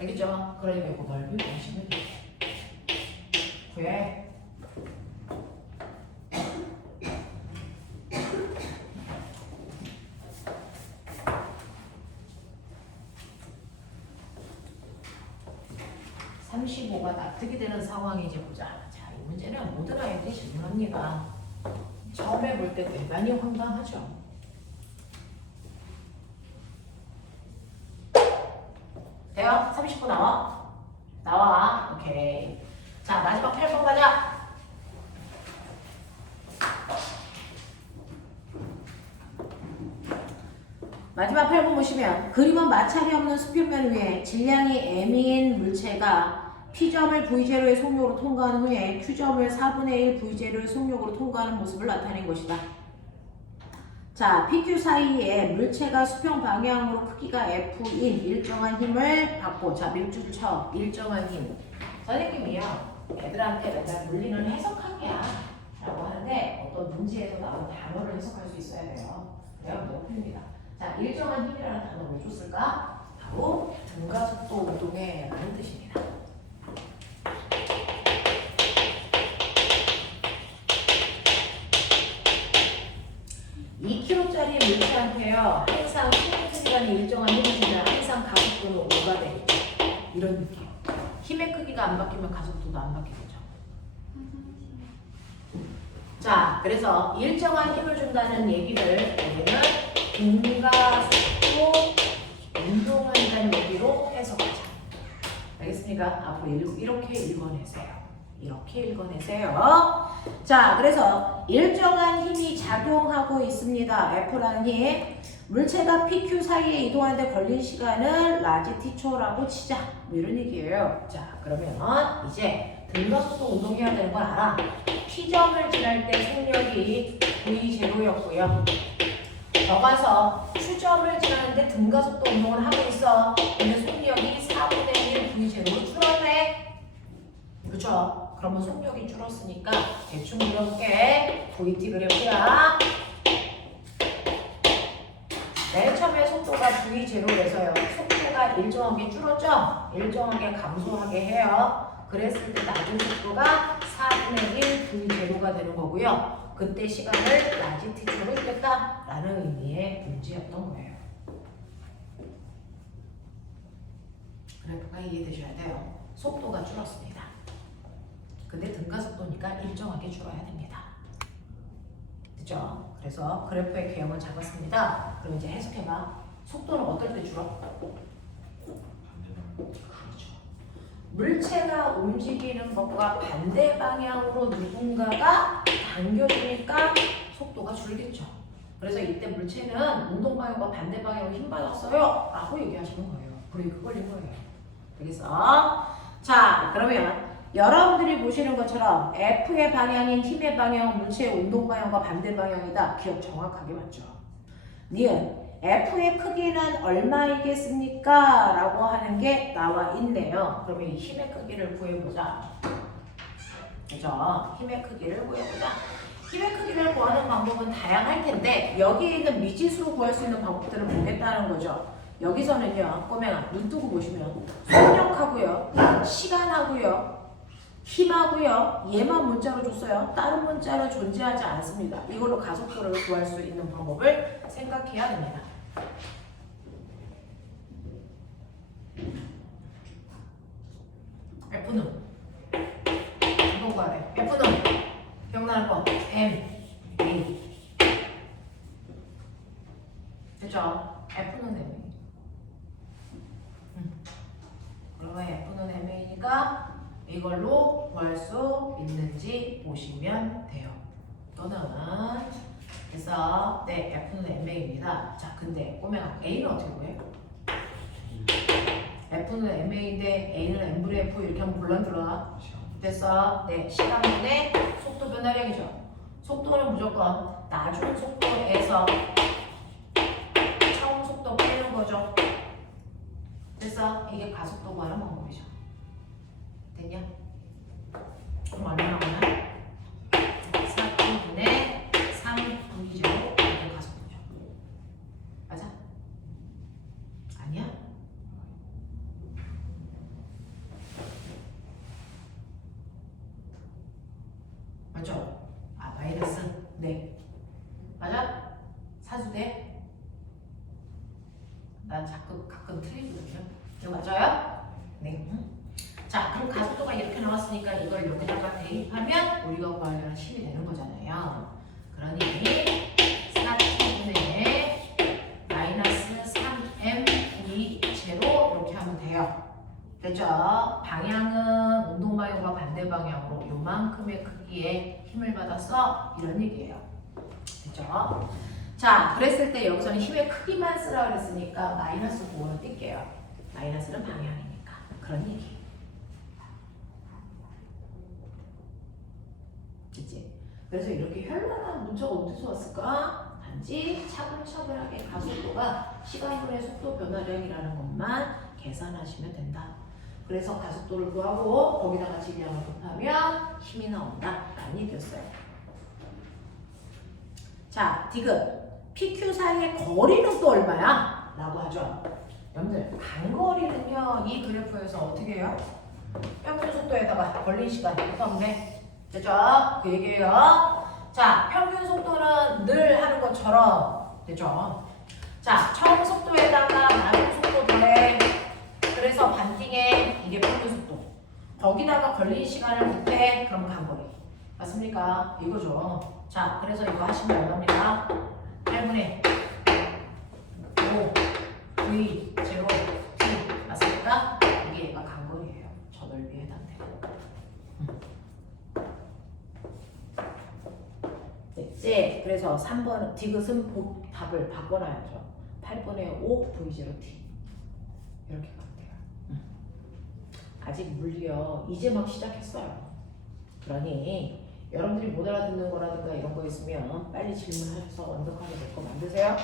알겠죠? 그러니까 이거 넓이 보시면 돼. 왜? (35가) 납득이 되는 상황이 이제 보자. 자, 이 문제는 모든 아이들이 질문합니다. 처음에 볼 때 대단히 황당하죠. 돼요? 30분 나와? 나와. 오케이. 자, 마지막 8번 가자. 마지막 8번 보시면 그림은 마찰이 없는 수평면 위에 질량이 m인 물체가 P점을 V0의 속력으로 통과한 후에 Q점을 4분의 1 V0의 속력으로 통과하는 모습을 나타낸 것이다. 자, PQ 사이에 물체가 수평 방향으로 크기가 F인 일정한 힘을 받고, 자, 밀줄 쳐. 일정한 힘. 선생님이요. 애들한테 맨날 물리는 해석학이야. 라고 하는데 어떤 문제에서 나온 단어를 해석할 수 있어야 돼요. 그래야 높입니다. 자, 일정한 힘이라는 단어 왜 줬을까? 바로 등가속도 운동에 라는 뜻입니다. 물체한테요 항상 힘의 크기라는 일정한 힘을 주면 항상 가속도는 5가 되겠죠. 이런 느낌. 힘의 크기가 안 바뀌면 가속도도 안 바뀌겠죠. 자, 그래서 일정한 힘을 준다는 얘기를 우리는 등가속도 운동한다는 얘기로 해석하자. 알겠습니까? 앞으로 이렇게 읽어내세요. 이렇게 읽어내세요. 자, 그래서 일정한 힘이 작용하고 있습니다. F라는 힘. 물체가 PQ 사이에 이동하는데 걸린 시간을 라지 T초라고 치자. 뭐 이런 얘기예요. 자, 그러면 이제 등가속도 운동해야 되는 건 알아. P점을 지날 때 속력이 V0였고요. 더 가서 Q점을 지나는데 등가속도 운동을 하고 있어. 근데 속력이 4분의 1 V0로 줄었네. 그쵸? 그러면 속력이 줄었으니까 대충 그려볼게. VT 그래프야. 맨 처음에 속도가 V0에서요. 속도가 일정하게 줄었죠? 일정하게 감소하게 해요. 그랬을 때 나중 속도가 4분의 1 V0가 되는 거고요. 그때 시간을 라지 T초로 뺐다라는 의미의 문제였던 거예요. 그래프가 이해되셔야 돼요. 속도가 줄었습니다. 근데 등가속도니까 일정하게 줄어야 됩니다. 그죠? 그래서 그래프의 개형은 작았습니다. 그럼 이제 해석해봐. 속도는 어떨 때 줄어? 그렇죠. 물체가 움직이는 것과 반대 방향으로 누군가가 당겨주니까 속도가 줄겠죠. 그래서 이때 물체는 운동 방향과 반대 방향으로 힘 받았어요 라고 얘기하시는 거예요. 브레이크 걸린 거예요. 되겠어? 자, 그러면 여러분들이 보시는 것처럼 F의 방향인 힘의 방향은 물체의 운동 방향과 반대 방향이다. 기억 정확하게 맞죠? 니은 F의 크기는 얼마이겠습니까? 라고 하는 게 나와 있네요. 그러면 이 힘의 크기를 구해보자. 그죠? 힘의 크기를 구해보자. 힘의 크기를 구하는 방법은 다양할 텐데 여기에 있는 미지수로 구할 수 있는 방법들을 보겠다는 거죠. 여기서는요, 꼬맹아, 눈 뜨고 보시면 속력하고요, 시간하고요, 힘하고요, 얘만 문자로 줬어요. 다른 문자로 존재하지 않습니다. 이걸로 가속도를 구할 수 있는 방법을 생각해야 됩니다. F는 이거 구하래. F는 기억나는 거 M, A. 그죠? F는 M. 그러면 F는 MA니까 이걸로 구할 수 있는지 보시면 돼요. 또는 그래서 네, F는 MA입니다. 자, 근데 꼬맹아 A는 어떻게 구해? F는 MA인데 A는 M분의 F 이렇게 하면 곤란들어나? 됐어. 네, 시간분의 속도 변화량이죠. 속도는 무조건 나중 속도에서 처음 속도 빼는 거죠. 그래서 이게 가속도 구하는 방법이죠. 됐냐? 그럼 얼마 나오나? 4분의 3V죠. 이게 가속도죠. 맞아? 아니야? 맞죠? 아, 마이너스. 네. 맞아? 사수돼? 난 가끔 틀리거든요. 이거 맞아요? 네. 자, 그럼 가속도가 이렇게 나왔으니까 이걸 여기다가 대입하면 우리가 구하려는 힘이 되는 거잖아요. 그러니 4분의 마이너스 3m 제로 이렇게 하면 돼요. 됐죠? 방향은 운동 방향과 반대 방향으로 요만큼의 크기의 힘을 받아서 이런 얘기예요. 됐죠? 자, 그랬을 때 여기서는 힘의 크기만 쓰라 그랬으니까 마이너스 9는 뗄게요. 마이너스는 방향이니까. 그런 얘기. 그치? 그래서 이렇게 현란한 문자가 어디서 왔을까? 단지 차분차분하게 가속도가 시간분의 속도 변화량이라는 것만 계산하시면 된다. 그래서 가속도를 구하고 거기다가 질량을 곱하면 힘이 나온다 라는 얘기였어요. 자, 디귿. PQ 사이의 거리는 또 얼마야? 라고 하죠. 여러분들, 단거리는요, 이 그래프에서 어떻게 해요? 평균 속도에다가 걸린 시간 곱하면 돼. 됐죠? 그 얘기예요. 자, 평균 속도는 늘 하는 것처럼, 됐죠? 자, 처음 속도에다가 나중 속도 더해. 그래서 반띵에 이게 평균 속도. 거기다가 걸린 시간을 곱해. 그럼 간거리. 맞습니까? 이거죠. 자, 그래서 이거 하시면 얼마입니까? 8분의 5 V 제로 T 맞습니까? 이게 얘가 간거리예요. 저 넓이에 해당돼요. 됐지? 그래서 3번 디귿은 답을 바꿔놔야죠. 8분의 5 V 제로 T 이렇게 가면 돼요. 아직 물리요. 이제 막 시작했어요. 그러니 여러분들이 못 알아듣는 거라든가 이런 거 있으면 빨리 질문하셔서 완벽하게 될 거 만드세요.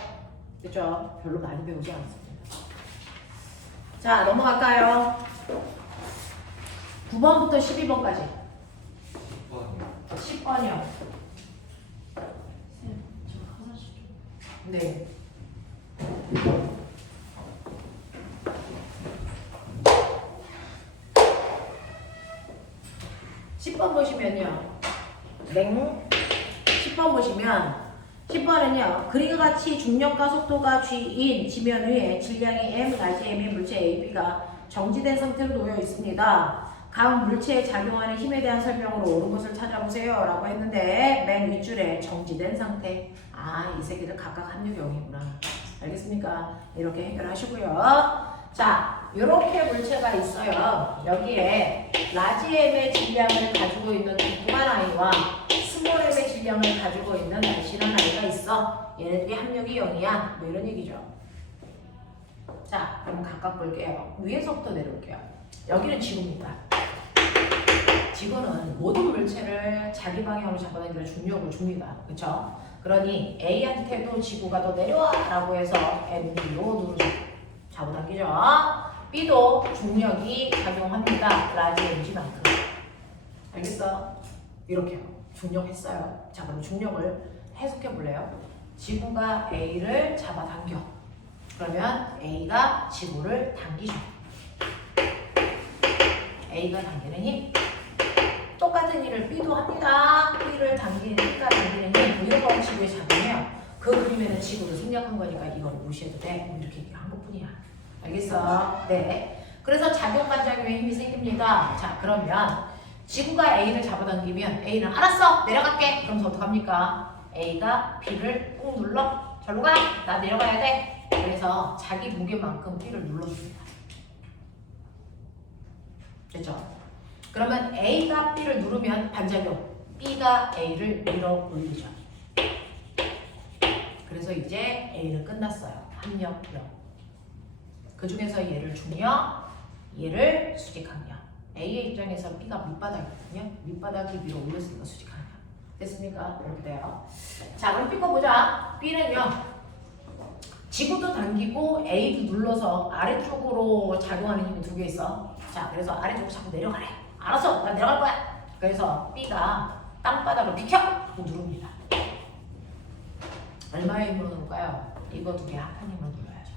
그죠? 별로 많이 배우지 않습니다. 자, 넘어갈까요? 9번부터 12번까지. 10번이요. 네. 보시면요. 10번 보시면 10번은요. 그림과 같이 중력과 속도가 G인 지면 위에 질량이 M, 낮이 M인 물체 AB가 정지된 상태로 놓여 있습니다. 각 물체에 작용하는 힘에 대한 설명으로 옳은 것을 찾아보세요 라고 했는데 맨 윗줄에 정지된 상태. 아, 이 새끼들 각각 합류경이구나. 알겠습니까? 이렇게 해결하시고요. 자, 이렇게 물체가 있어요. 여기에 라지 M의 질량을 가지고 있는 동그란 아이와 스몰 M의 질량을 가지고 있는 날씬한 아이가 있어. 얘네들이 합력이 0이야. 뭐 이런 얘기죠. 자, 그럼 각각 볼게요. 위에서부터 내려올게요. 여기는 지구입니다. 지구는 모든 물체를 자기 방향으로 잡아당기는 중력을 줍니다. 그쵸? 그러니 A한테도 지구가 더 내려와 라고 해서 MG로 누르죠. 잡아당기죠. B도 중력이 작용합니다. 라지 MG만큼. 알겠어? 이렇게요. 중력했어요. 자, 그럼 중력을 해석해 볼래요? 지구가 A를 잡아당겨. 그러면 A가 지구를 당기죠. A가 당기는 힘. 똑같은 일을 B도 합니다. B를 당기는 B가 당기는 힘. 이런 거 지구에 잡으면 그 그림에는 지구를 생략한 거니까 이걸 무시해도 돼. 이렇게 얘기한 것뿐이야. 알겠어? 네. 그래서 작용 반작용의 힘이 생깁니다. 자, 그러면 지구가 A를 잡아당기면 A는 알았어 내려갈게. 그럼 어떡합니까? A가 B를 꾹 눌러. 절로 가. 나 내려가야 돼. 그래서 자기 무게만큼 B를 눌러줍니다. 됐죠? 그러면 A가 B를 누르면 반작용, B가 A를 밀어 올리죠. 그래서 이제 A는 끝났어요. 합력 0. 그 중에서 얘를 중력, 얘를 수직항력. A의 입장에서 B가 밑바닥이거든요. 밑바닥이 밀어 올렸으니까 수직항력. 됐습니까? 이렇게 돼요. 자, 그럼 B 거 보자. B는요. 지구도 당기고 A도 눌러서 아래쪽으로 작용하는 힘이 두 개 있어. 자, 그래서 아래쪽으로 자꾸 내려가래. 알았어, 나 내려갈 거야. 그래서 B가 땅바닥을 비켜! 하고 누릅니다. 얼마의 힘으로 누를까요? 이거 두 개 합한 힘으로 눌러야죠.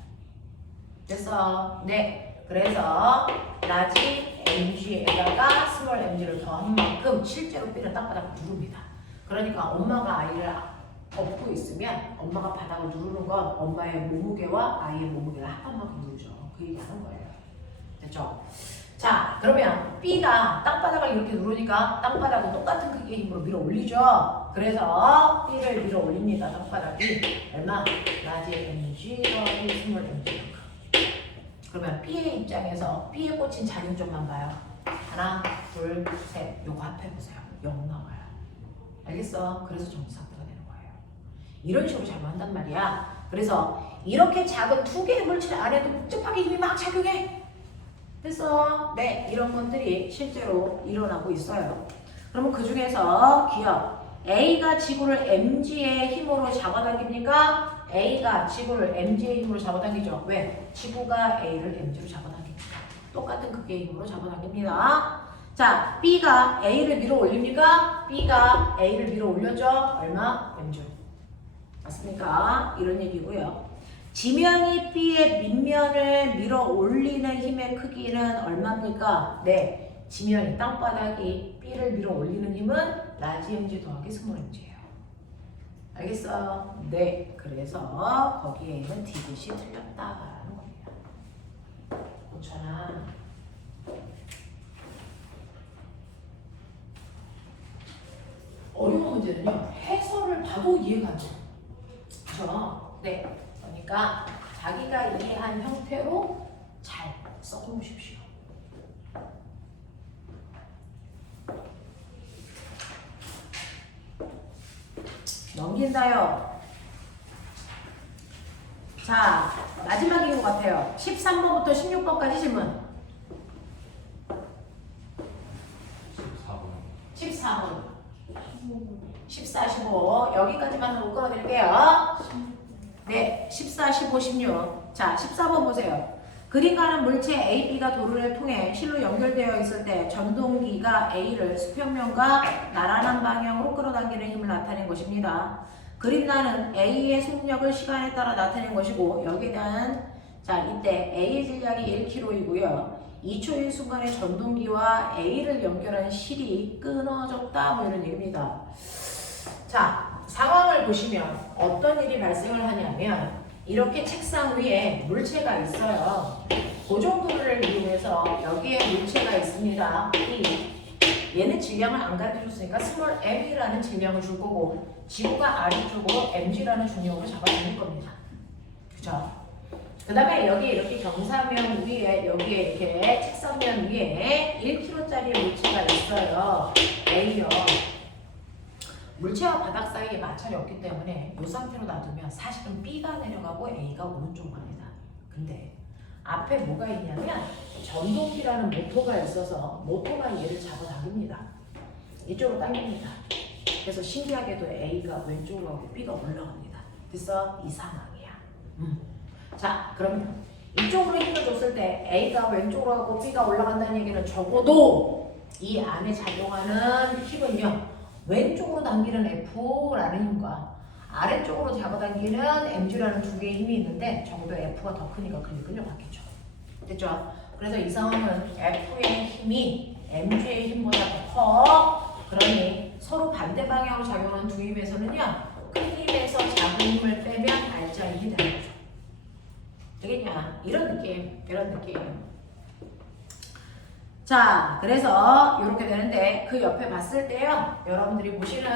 됐어? 네. 그래서 라지 mg에다가 스몰 mg를 더한 만큼 실제로 B는 땅바닥을 누릅니다. 그러니까 엄마가 아이를 업고 있으면 엄마가 바닥을 누르는 건 엄마의 몸무게와 아이의 몸무게를 합한 만큼 누르죠. 그 얘기하는 거예요. 됐죠? 자, 그러면 B가 땅바닥을 이렇게 누르니까 땅바닥은 똑같은 크기의 힘으로 밀어 올리죠. 그래서 B를 밀어 올립니다. 땅바닥이 얼마? 라지 mg 더하기 스몰 mg만큼. 그러면 B의 입장에서 B에 꽂힌 작용점만 봐요. 하나, 둘, 셋. 요거 합해보세요. 0 나와요. 알겠어? 그래서 정지상태가 되는 거예요. 이런 식으로 작용한단 말이야. 그래서 이렇게 작은 두 개의 물질 안에도 복잡하게 힘이 막 작용해. 됐어? 네, 이런 것들이 실제로 일어나고 있어요. 그러면 그 중에서 기억. A가 지구를 mg의 힘으로 잡아당깁니까? A가 지구를 mg의 힘으로 잡아당기죠. 왜? 지구가 A를 mg로 잡아당깁니다. 똑같은 크기의 힘으로 잡아당깁니다. 자, B가 A를 밀어 올립니까? B가 A를 밀어 올렸죠? 얼마? mg. 맞습니까? 이런 얘기고요. 지면이 B의 밑면을 밀어 올리는 힘의 크기는 얼마입니까? 네, 지면이 땅바닥이 B를 밀어 올리는 힘은 라지 mg 더하기 스몰 mg예요. 알겠어요? 네, 그래서 거기에 있는 디귿이 틀렸다라는 겁니다. 그렇잖아. 어려운 문제는요, 해설을 봐도 이해가 안 돼요. 그렇죠? 네. 그러니까 자기가 이해한 형태로 잘 써놓으십시오. 넘긴다요. 자, 마지막인 것 같아요. 13번부터 16번까지 질문. 14번. 14, 15. 여기까지만 하고 끌어드릴게요. 네, 14, 15, 16. 자, 14번 보세요. 그림가는 물체 A, B가 도로를 통해 실로 연결되어 있을 때 전동기가 A를 수평면과 나란한 방향으로 끌어당기는 힘을 나타낸 것입니다. 그림란은 A의 속력을 시간에 따라 나타낸 것이고 여기에 대한 자 이때 A의 질량이 1kg이고요. 2초의 순간에 전동기와 A를 연결한 실이 끊어졌다 뭐 이런 얘기입니다. 자, 상황을 보시면 어떤 일이 발생을 하냐면 이렇게 책상 위에 물체가 있어요. 그 정도를 이용해서 여기에 물체가 있습니다. 얘는 질량을 안 가르쳐줬으니까 스몰 m이라는 질량을 줄 거고 지구가 아래쪽으로 mg라는 중력으로 잡아주는 겁니다. 그죠? 그 다음에 여기 이렇게 경사면 위에 여기에 이렇게 책상면 위에 1kg짜리 물체가 있어요. A요. 물체와 바닥 사이에 마찰이 없기 때문에 이 상태로 놔두면 사실은 B가 내려가고 A가 오른쪽 갑니다. 근데 앞에 뭐가 있냐면 전동기라는 모터가 있어서 모터가 얘를 잡아당깁니다. 이쪽으로 당깁니다. 그래서 신기하게도 A가 왼쪽으로 가고 B가 올라갑니다. 그래서 이 상황이야. 자, 그러면 이쪽으로 힘을 줬을 때 A가 왼쪽으로 가고 B가 올라간다는 얘기는 적어도 이 안에 작용하는 힘은요. 왼쪽으로 당기는 F라는 힘과 아래쪽으로 잡아당기는 MG라는 두 개의 힘이 있는데 적어도 F가 더 크니까 그게 끌려갔겠죠. 됐죠? 그래서 이 상황은 F의 힘이 MG의 힘보다 더 커. 그러니 서로 반대 방향으로 작용하는 두 힘에서는요. 큰 힘에서 작은 힘을 빼면 알짜 힘이 되는 거죠. 되겠냐? 이런 느낌. 자, 그래서 이렇게 되는데 그 옆에 봤을 때요. 여러분들이 보시는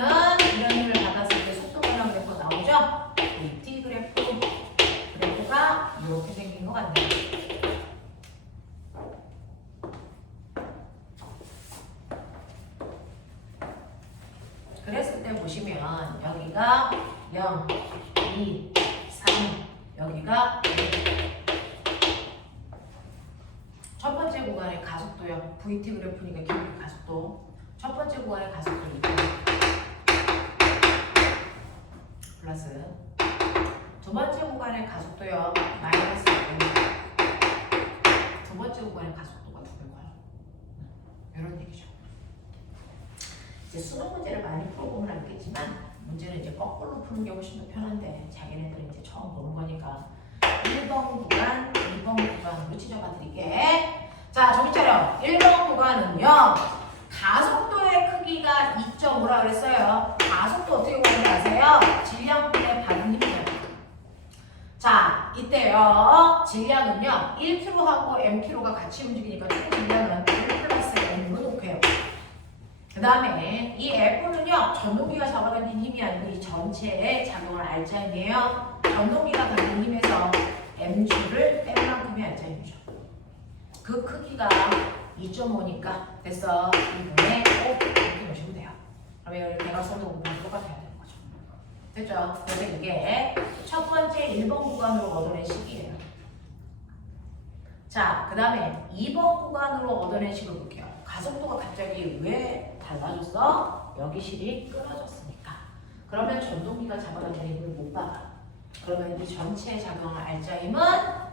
이런 힘을 받았을 때 속도 변화 그래프 나오죠? 이 T 그래프가 이렇게 생긴 것 같네요. 그랬을 때 보시면 여기가 0, 2, 3, 여기가 1. 첫 번째 구간의 가속도요. VT 그래프니까 기울기 가속도. 첫 번째 구간의 가속도 2. 플러스 두 번째 구간의 가속도요. 마이너스 1. 두 번째 구간의 가속도가 2배고요. 이런 얘기죠. 이제 수능 문제를 많이 풀어보면 알겠지만 문제는 이제 거꾸로 푸는 게 훨씬 더 편한데 자기네들이 이제 처음 보는 거니까 1번 구간, 2번 구간으로 찢어봐 드릴게. 자, 정신 차려. 1번 구간은요. 가속도의 크기가 2.5라 그랬어요. 가속도 어떻게 구하는지 아세요? 질량분의 받은 힘이에요. 자, 이때요. 질량은요. 1kg하고 mkg가 같이 움직이니까 총 질량은 1 플러스 m으로 놓게요. 그 다음에 이 F는요. 전동기가 잡아당긴 힘이 아니고 이 전체의 작용을 알자 힘이에요. 전동기가 당긴 힘에서 mg를 뺀 만큼이 알자 힘이죠. 그 크기가 2.5니까 됐어. 이분에 꼭 이렇게 놓으시면 돼요. 그러면 대각선도 구분이 똑같아야 되는 거죠. 됐죠? 그래서 이게 첫 번째 1번 구간으로 얻어낸 식이에요. 자, 그 다음에 2번 구간으로 얻어낸 식을 볼게요. 가속도가 갑자기 왜 달라졌어? 여기 실이 끊어졌으니까. 그러면 전동기가 잡아당기는 힘을 못 받아. 그러면 이 전체의 작용을 알자 힘은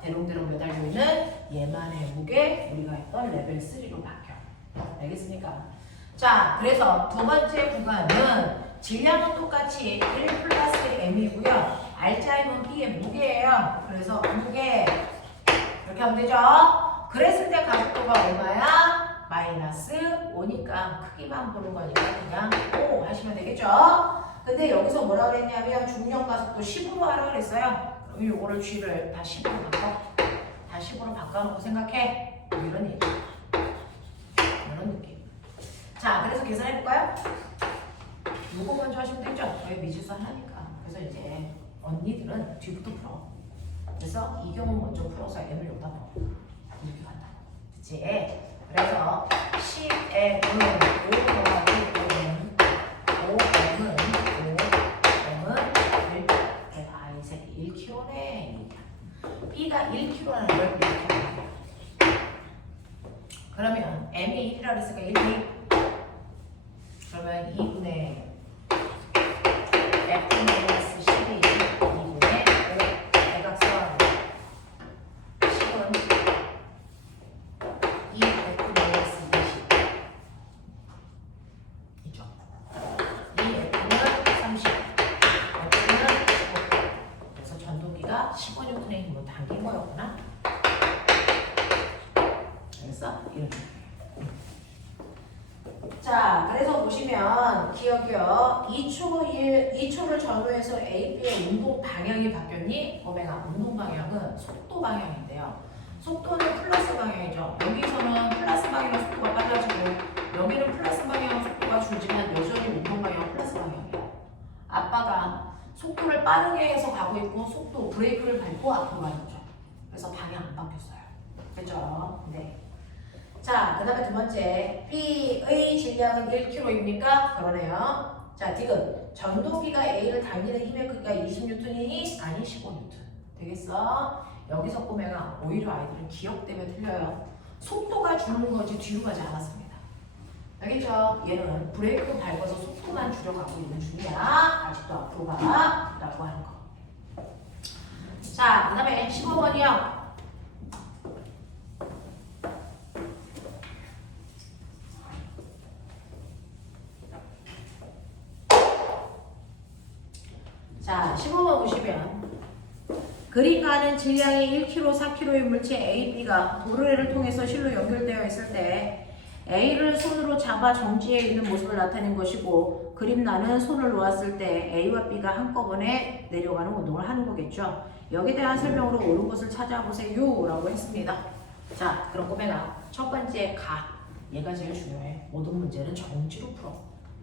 대롱대롱 매달려 있는 얘만의 무게 우리가 했던 레벨 3로 바뀌어. 알겠습니까? 자, 그래서 두 번째 구간은 질량은 똑같이 1 플러스 m이고요. 알자 힘은 B의 무게예요. 그래서 무게 이렇게 하면 되죠? 그랬을 때 가속도가 얼마야? 마이너스 5니까 크기만 보는 거니까 그냥 5 하시면 되겠죠? 근데 여기서 뭐라 그랬냐면 중력 가속도 10으로 하라 그랬어요. 그럼 요거를 G를 다 10으로 바꿔. 다 10으로 바꿔놓고 생각해. 이런 얘기. 이런 느낌. 자, 그래서 계산해볼까요? 요거 먼저 하시면 되죠? 저희 미지수 하나니까. 그래서 이제 언니들은 뒤부터 풀어. 그래서 이 경우 먼저 풀어서 M을 여기다 넣어. 이렇게 간다. 그치? 그래서 10M은 5 더하기 5M은 1kg네. B가 1kg라는 걸 이렇게 그러면 M이 1이라고 했으니까 1이 그러면 2분의 F-12 2분의 5 대각선 10은 2F-20 있죠? 2F는 30 F는 15 그래서 전동기가 15N의 힘으로 당긴 거였구나. 알겠어? 이렇게. 자, 그래서 보시면 기억이요. 2초를 전후해서 A, B의 운동 방향이 바뀌었니? 오메가 운동 방향은 속도 방향인데요. 속도는 플러스 방향이죠. 여기서는 플러스 방향으로 속도가 빨라지고 여기는 플러스 방향으로 속도가 줄지만 여전히 운동 방향은 플러스 방향이에요. 아빠가 속도를 빠르게 해서 가고 있고 속도 브레이크를 밟고 앞으로 가는 거죠. 그래서 방향 안 바뀌었어요. 그죠? 네. 자, 그 다음에 두 번째 B의 질량은 1kg입니까? 그러네요. 자, 디귿 전동기가 A를 당기는 힘의 크기가 20N이니? 아니 15N 되겠어? 여기서 보면 오히려 아이들은 기억 때문에 틀려요. 속도가 주는 거지 뒤로 가지 않았습니다. 알겠죠? 얘는 브레이크 밟아서 속도만 줄여가고 있는 중이야. 아직도 앞으로 가. 라고 하는 거. 자, 그 다음에 15번이요. 자, 15번 보시면 그림과는 질량이 1kg, 4kg의 물체 A, B가 도르래를 통해서 실로 연결되어 있을 때 A를 손으로 잡아 정지해 있는 모습을 나타낸 것이고 그림란은 손을 놓았을 때 A와 B가 한꺼번에 내려가는 운동을 하는 거겠죠. 여기에 대한 설명으로 옳은 것을 찾아보세요 라고 했습니다. 자, 그럼 꼬매가 첫 번째 가. 얘가 제일 중요해. 모든 문제는 정지로 풀어.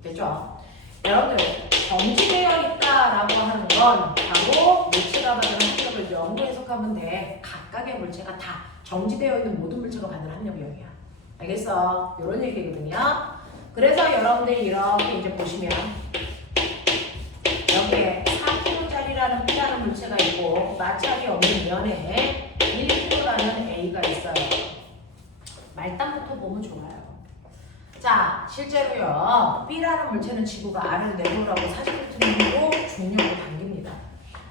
됐죠? 여러분들 정지되어 있다라고 하는 건 바로 물체가 받는 합력을 영으로 해석하면 돼. 각각의 물체가 다 정지되어 있는 모든 물체가 받는 합력이야. 알겠어? 이런 얘기거든요. 그래서 여러분들이 이렇게 이제 보시면 여기에 4kg짜리라는 B라는 물체가 있고 마찰이 없는 면에 1kg라는 A가 있어요. 말단부터 보면 좋아요. 자, 실제로요. B라는 물체는 지구가 R을 내놓으라고 40N으로 중력으로 당깁니다.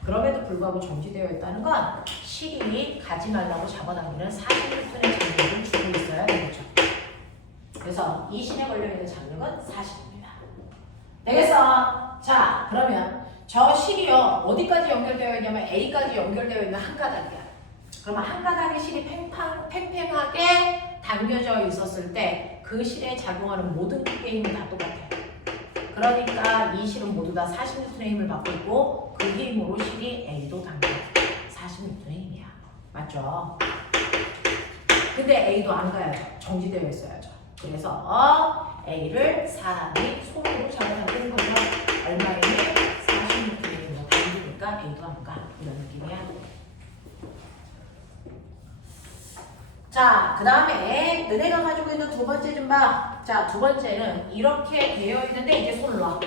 그럼에도 불구하고 정지되어 있다는 건 실이 가지 말라고 잡아당기는 40N의 장력을 주고 있어야 되겠죠. 그래서 이 실에 걸려있는 장력은 40입니다. 되겠어? 자, 그러면 저 실이요. 어디까지 연결되어 있냐면 A까지 연결되어 있는 한 가닥이야. 그러면 한 가닥의 실이 팽팽하게 당겨져 있었을 때 그 실에 작용하는 모든 크기의 힘은 다 똑같아. 그러니까 이 실은 모두 다 40N의 힘을 받고 있고 그 힘으로 실이 A도 당겨. 40N의 힘이야. 맞죠? 근데 A도 안 가야죠. 정지되어 있어야죠. 그래서 A를 사람이 손으로 잡아당기는 거죠. 얼마에 40N의 힘을 당기니까 A도 안 가. 이런 느낌이야. 자, 그 다음에 너네가 가지고 있는 두 번째 좀 봐. 자, 두 번째는 이렇게 되어 있는데 이제 손을 놔.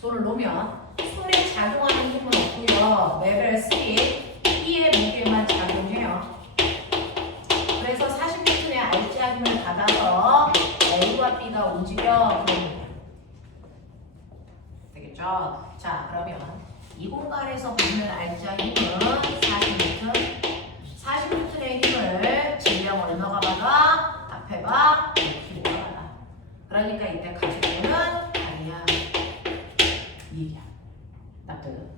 손을 놓으면 손에 작용하는 힘은 없고요. 레벨 3, B의 무게만 작용해요. 그래서 40N의 알지아 힘을 받아서 A와 B가 움직여. 되겠죠? 자, 그러면 이 공간에서 받는 알지아 힘은 40N. 40N의 힘을 질량 얼마가 받아? 앞에 봐. 1kg가 받아. 그러니까 이때 가속도는 아니야. 이야. 납득은.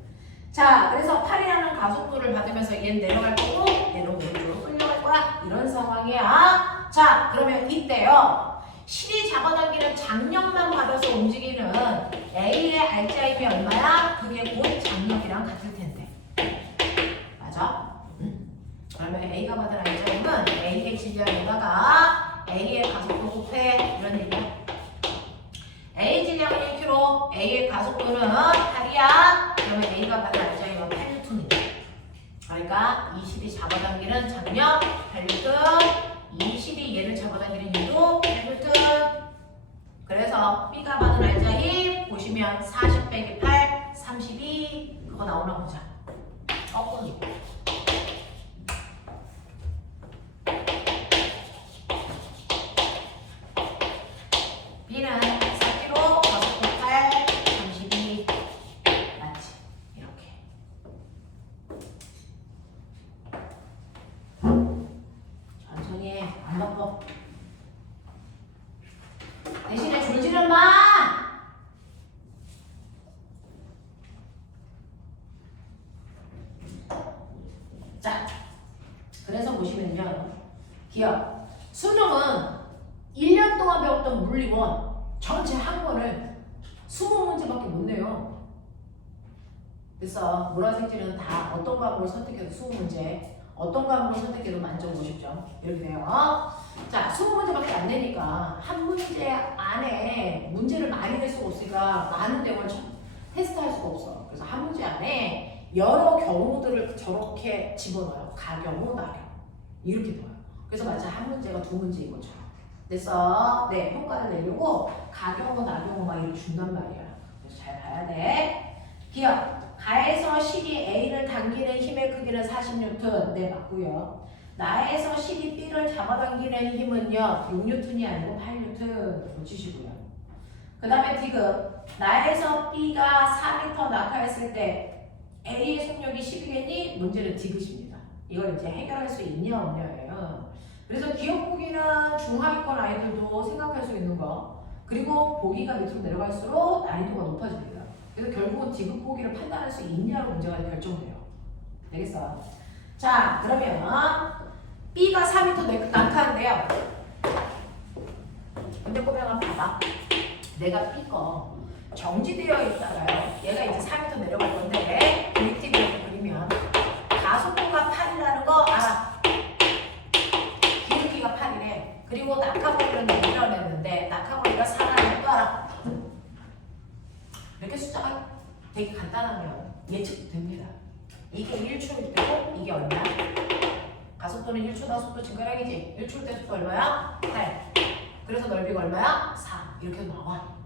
자, 그래서 8이라는 가속도를 받으면서 얘는 내려갈 거고 얘는 오른쪽으로 끌려갈 거야. 이런 상황이야. 자, 그러면 이때요. 실이 잡아당기는 장력만 받아서 움직이는 A의 알지아 힘이 얼마야? 그게 곧 장력이랑 같을 텐데. 맞아? 그러면 A가 받은 알지아힘은 A의 질량에다가 A의 가속도 곱해. 이런 얘기야. A 질량은 1kg, A의 가속도는 8이야. 그러면 A가 받은 알지아힘은 8N이야. 그러니까 20이 잡아당기는 장력 8N, 20이 얘를 잡아당기는 힘도 8N. 그래서 B가 받은 알지아힘 보시면 40 빼기 8, 32. 그거 나오나 보자. 거꾸로. B는 4kg, 가속도 8, 32. 맞지? 이렇게. 천천히 해. 안 바빠. 대신에 졸지는 마! 자, 그래서 보시면요. 기억. 수능은 1년 동안 배웠던 물리원 전체 한 권을 20문제밖에 못 내요. 그래서 노란색지는 다 어떤 과목을 선택해도 20문제, 어떤 과목을 선택해도 만점 50점 이렇게 돼요. 자, 20문제밖에 안 되니까 한 문제 안에 문제를 많이 낼 수가 없으니까 많은 내용을 테스트할 수가 없어. 그래서 한 문제 안에 여러 경우들을 저렇게 집어넣어요. 가경우, 나경우 이렇게 넣어요. 그래서 마치 한 문제가 두 문제인 것처럼. 그래서 네, 평가를 내려고 가경우, 나경우 막 이렇게 준단 말이야. 그래서 잘 봐야 돼. 기억. 가에서 실이 A를 당기는 힘의 크기는 40N. 네, 맞고요. 나에서 식이 B를 잡아당기는 힘은요 6N이 아니고 8N 고치시고요. 그 다음에 디귿 나에서 B가 4m 낙하했을 때 A의 속력이 10이겠니? 문제는 디귿입니다. 이걸 이제 해결할 수 있냐 없냐예요. 그래서 기억 보기는 중하위권 아이들도 생각할 수 있는 거, 그리고 보기가 밑으로 내려갈수록 난이도가 높아집니다. 그래서 결국은 디귿 보기를 판단할 수 있냐로 문제가 결정돼요. 되겠어? 자, 그러면 B가 4m 낙하한데요. 근데 꼬맹아 봐봐. 내가 B 거 정지되어 있다가요. 얘가 이제 4m 내려갈 건데 그립티비를 그리면 가속도가 8이라는 거 알아. 기울기가 8이래. 그리고 낙하거리는 밀어냈는데 낙하거리가 4라는 거 알아. 이렇게 숫자가 되게 간단하면 예측됩니다. 이게 1초일 때고 이게 얼마야? 가속도는 1초당 속도 증가량이지. 1초일 때 속도 얼마야? 8. 그래서 넓이가 얼마야? 4. 이렇게 나와.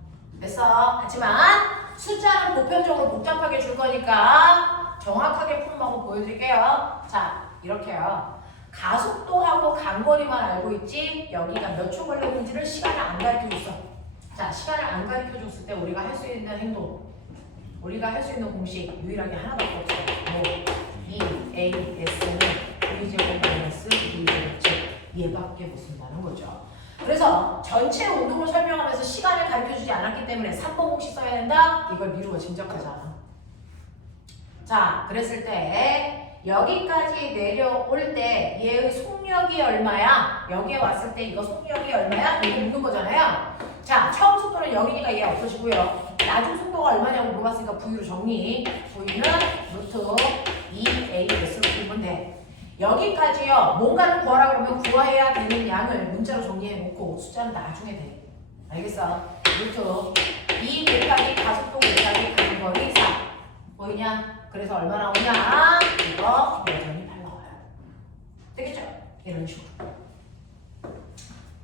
됐어. 하지만 숫자는 보편적으로 복잡하게 줄 거니까 정확하게 푸는 방법 보여드릴게요. 자, 이렇게요. 가속도하고 간거리만 알고 있지 여기가 몇 초 걸렸는지를 시간을 안 가르쳐줬어. 자, 시간을 안 가르쳐줬을 때 우리가 할 수 있는 행동, 우리가 할 수 있는 공식 유일하게 하나밖에 없어. 뭐 EAS는 V제곱 마이너스 B제곱 즉 얘밖에 못 쓴다는 거죠. 그래서 전체 운동을 설명하면서 시간을 가르쳐주지 않았기 때문에 3번 공식 써야 된다? 이걸 미루어 짐작하잖아. 자, 그랬을 때 여기까지 내려올 때 얘의 속력이 얼마야? 여기에 왔을 때 이거 속력이 얼마야? 이거 묻는 거잖아요. 자, 처음 속도는 0이니까 얘 없어지고요. 나중 속도가 얼마냐고 물어봤으니까 V로 정리. V는 루트 2AS로 풀면 돼. 여기까지요. 뭔가를 구하라 그러면 구해야 되는 양을 문자로 정리해 놓고 숫자는 나중에 돼. 알겠어? 루트 2 곱하기 가속도 곱하기 간거리 4. 보이냐? 그래서 얼마 나오냐? 이거 여전히 8 나와요. 되겠죠? 이런 식으로.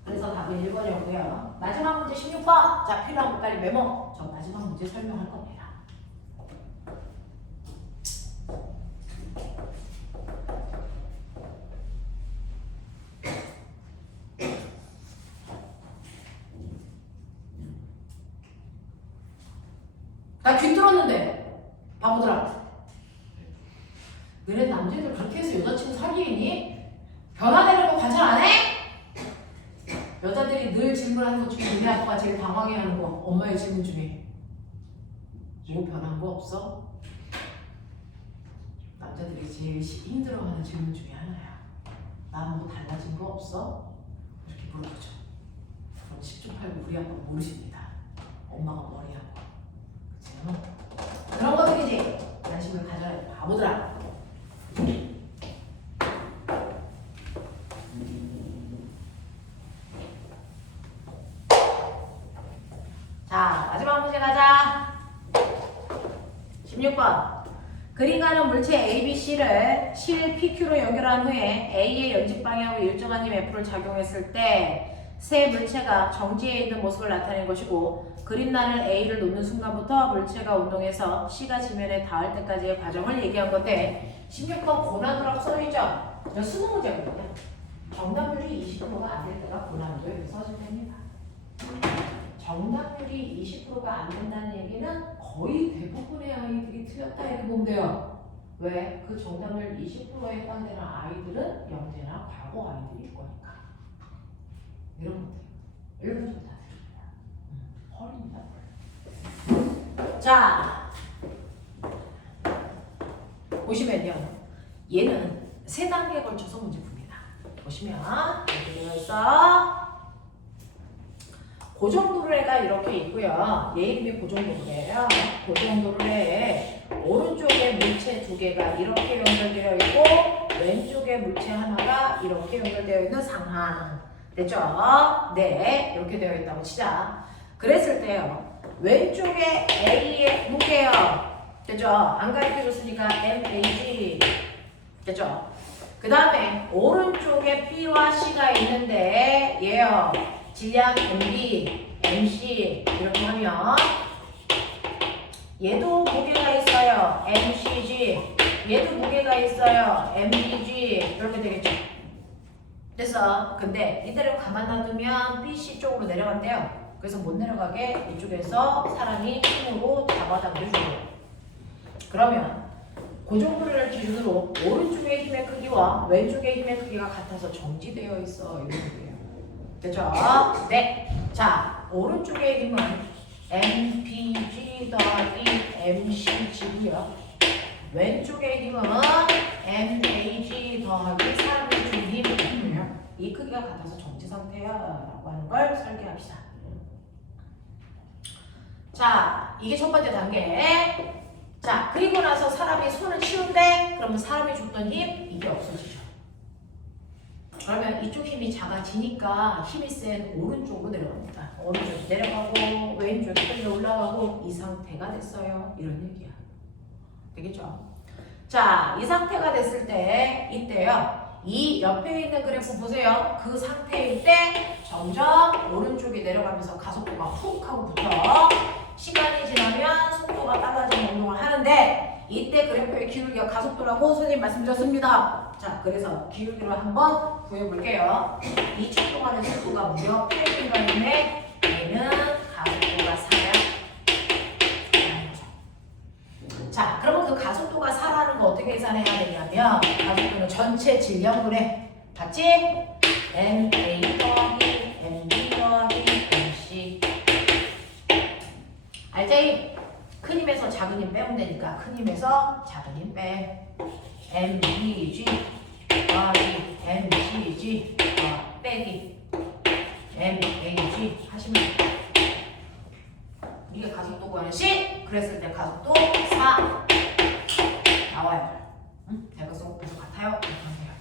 그래서 답은 1번이었고요. 마지막 문제 16번. 자, 필요한 거 빨리 메모. 저 마지막 문제 설명할 겁니다. 나 귀 뚫었는데 바보들아. 너네 남자들 그렇게 해서 여자친구 사귀니? 변화되는 거 관찰 안 해? 여자들이 늘 질문하는 것 중에 너네 아빠가 제일 당황해하는 거 엄마의 질문 중에 뭐 변한 거 없어? 남자들이 제일 힘들어하는 질문 중에 하나야. 난 뭐 달라진 거 없어? 이렇게 물어보죠. 그럼 10초 팔고 우리 아빠 모르십니다. 엄마가 머리하고. 그런 것들이지. 관심을 가져야 돼. 바보들아. 자, 마지막 문제 가자. 16번. 그림가는 물체 ABC를 실 PQ로 연결한 후에 A의 연직 방향으로 일정한 힘 F를 작용했을 때 세 물체가 정지해 있는 모습을 나타낸 것이고, 그림란을 A를 놓는 순간부터 물체가 운동해서 C가 지면에 닿을 때까지의 과정을 얘기한 건데 16번 고난도라고 써있죠? 저 수능 문제거든요. 정답률이 20%가 안 될 때가 고난도 이렇게 써주면 됩니다. 정답률이 20%가 안 된다는 얘기는 거의 대부분의 아이들이 틀렸다 이렇게 보면 돼요. 왜? 그 정답률 20%에 해당되는 아이들은 영재나 과거 아이들일 거니까. 이런 것들. 일본 다 틀립니다. 헐입니다. 자, 보시면요. 얘는 3단계에 걸쳐서 문제 풉니다. 보시면 이렇게 되어 있어. 고정도르래가 이렇게 있고요. 얘 이름이 고정도르래예요. 고정도르래에 오른쪽에 물체 2개가 이렇게 연결되어 있고 왼쪽에 물체 하나가 이렇게 연결되어 있는 상황. 됐죠? 네, 이렇게 되어 있다고 치자. 그랬을 때요. 왼쪽에 A의 무게요. 됐죠? 안 가르쳐줬으니까 MAG. 됐죠? 그 다음에 오른쪽에 B와 C가 있는데 얘요. 질량 MB, MC 이렇게 하면 얘도 무게가 있어요. MCG. 얘도 무게가 있어요. MDG. 이렇게 되겠죠. 됐어. 근데 이대로 가만 놔두면 BC 쪽으로 내려간대요. 그래서 못 내려가게 이쪽에서 사람이 힘으로 잡아당겨주고. 그러면 고정부를 기준으로 오른쪽의 힘의 크기와 왼쪽의 힘의 크기가 같아서 정지되어 있어. 이런 얘기예요. 됐죠? 네. 자, 오른쪽의 힘은 MPG 더하기 MCG고요. 왼쪽의 힘은 MAG 더하기 사람의 준 힘이에요. 이 크기가 같아서 정지 상태야 라고 하는 걸 설계합시다. 자, 이게 첫 번째 단계. 자, 그리고 나서 사람이 손을 치운대? 그러면 사람이 줬던 힘, 이게 없어지죠. 그러면 이쪽 힘이 작아지니까 힘이 센 오른쪽으로 내려갑니다. 오른쪽이 내려가고 왼쪽이 끌려 올라가고 이 상태가 됐어요. 이런 얘기야. 되겠죠? 자, 이 상태가 됐을 때 이때요. 이 옆에 있는 그래프 보세요. 그 상태일 때 점점 오른쪽이 내려가면서 가속도가 훅 하고 붙어. 시간이 지나면 속도가 빨라지는 운동을 하는데 이때 그래프의 기울기가 가속도라고 선생님 말씀드렸습니다. 자, 그래서 기울기를 한번 구해볼게요. 2초 동안의 속도가 무려 8분간인데 얘는 가속도가 4야. 자, 그러면 그 가속도가 4라는 거 어떻게 계산해야 되냐면 가속도는 전체 질량분해. 봤지? MA 더하기 MB 더하기 MC. 알지? 큰 힘에서 작은 힘 빼면 되니까 큰 힘에서 작은 힘 빼. MBG 더하기 MCG 빼기 MAG 하시면 돼요. 이게 가속도 구하는식 그랬을 때 가속도 4 나와요. 응? 대각선 구조 같아요? 이렇게 하세요.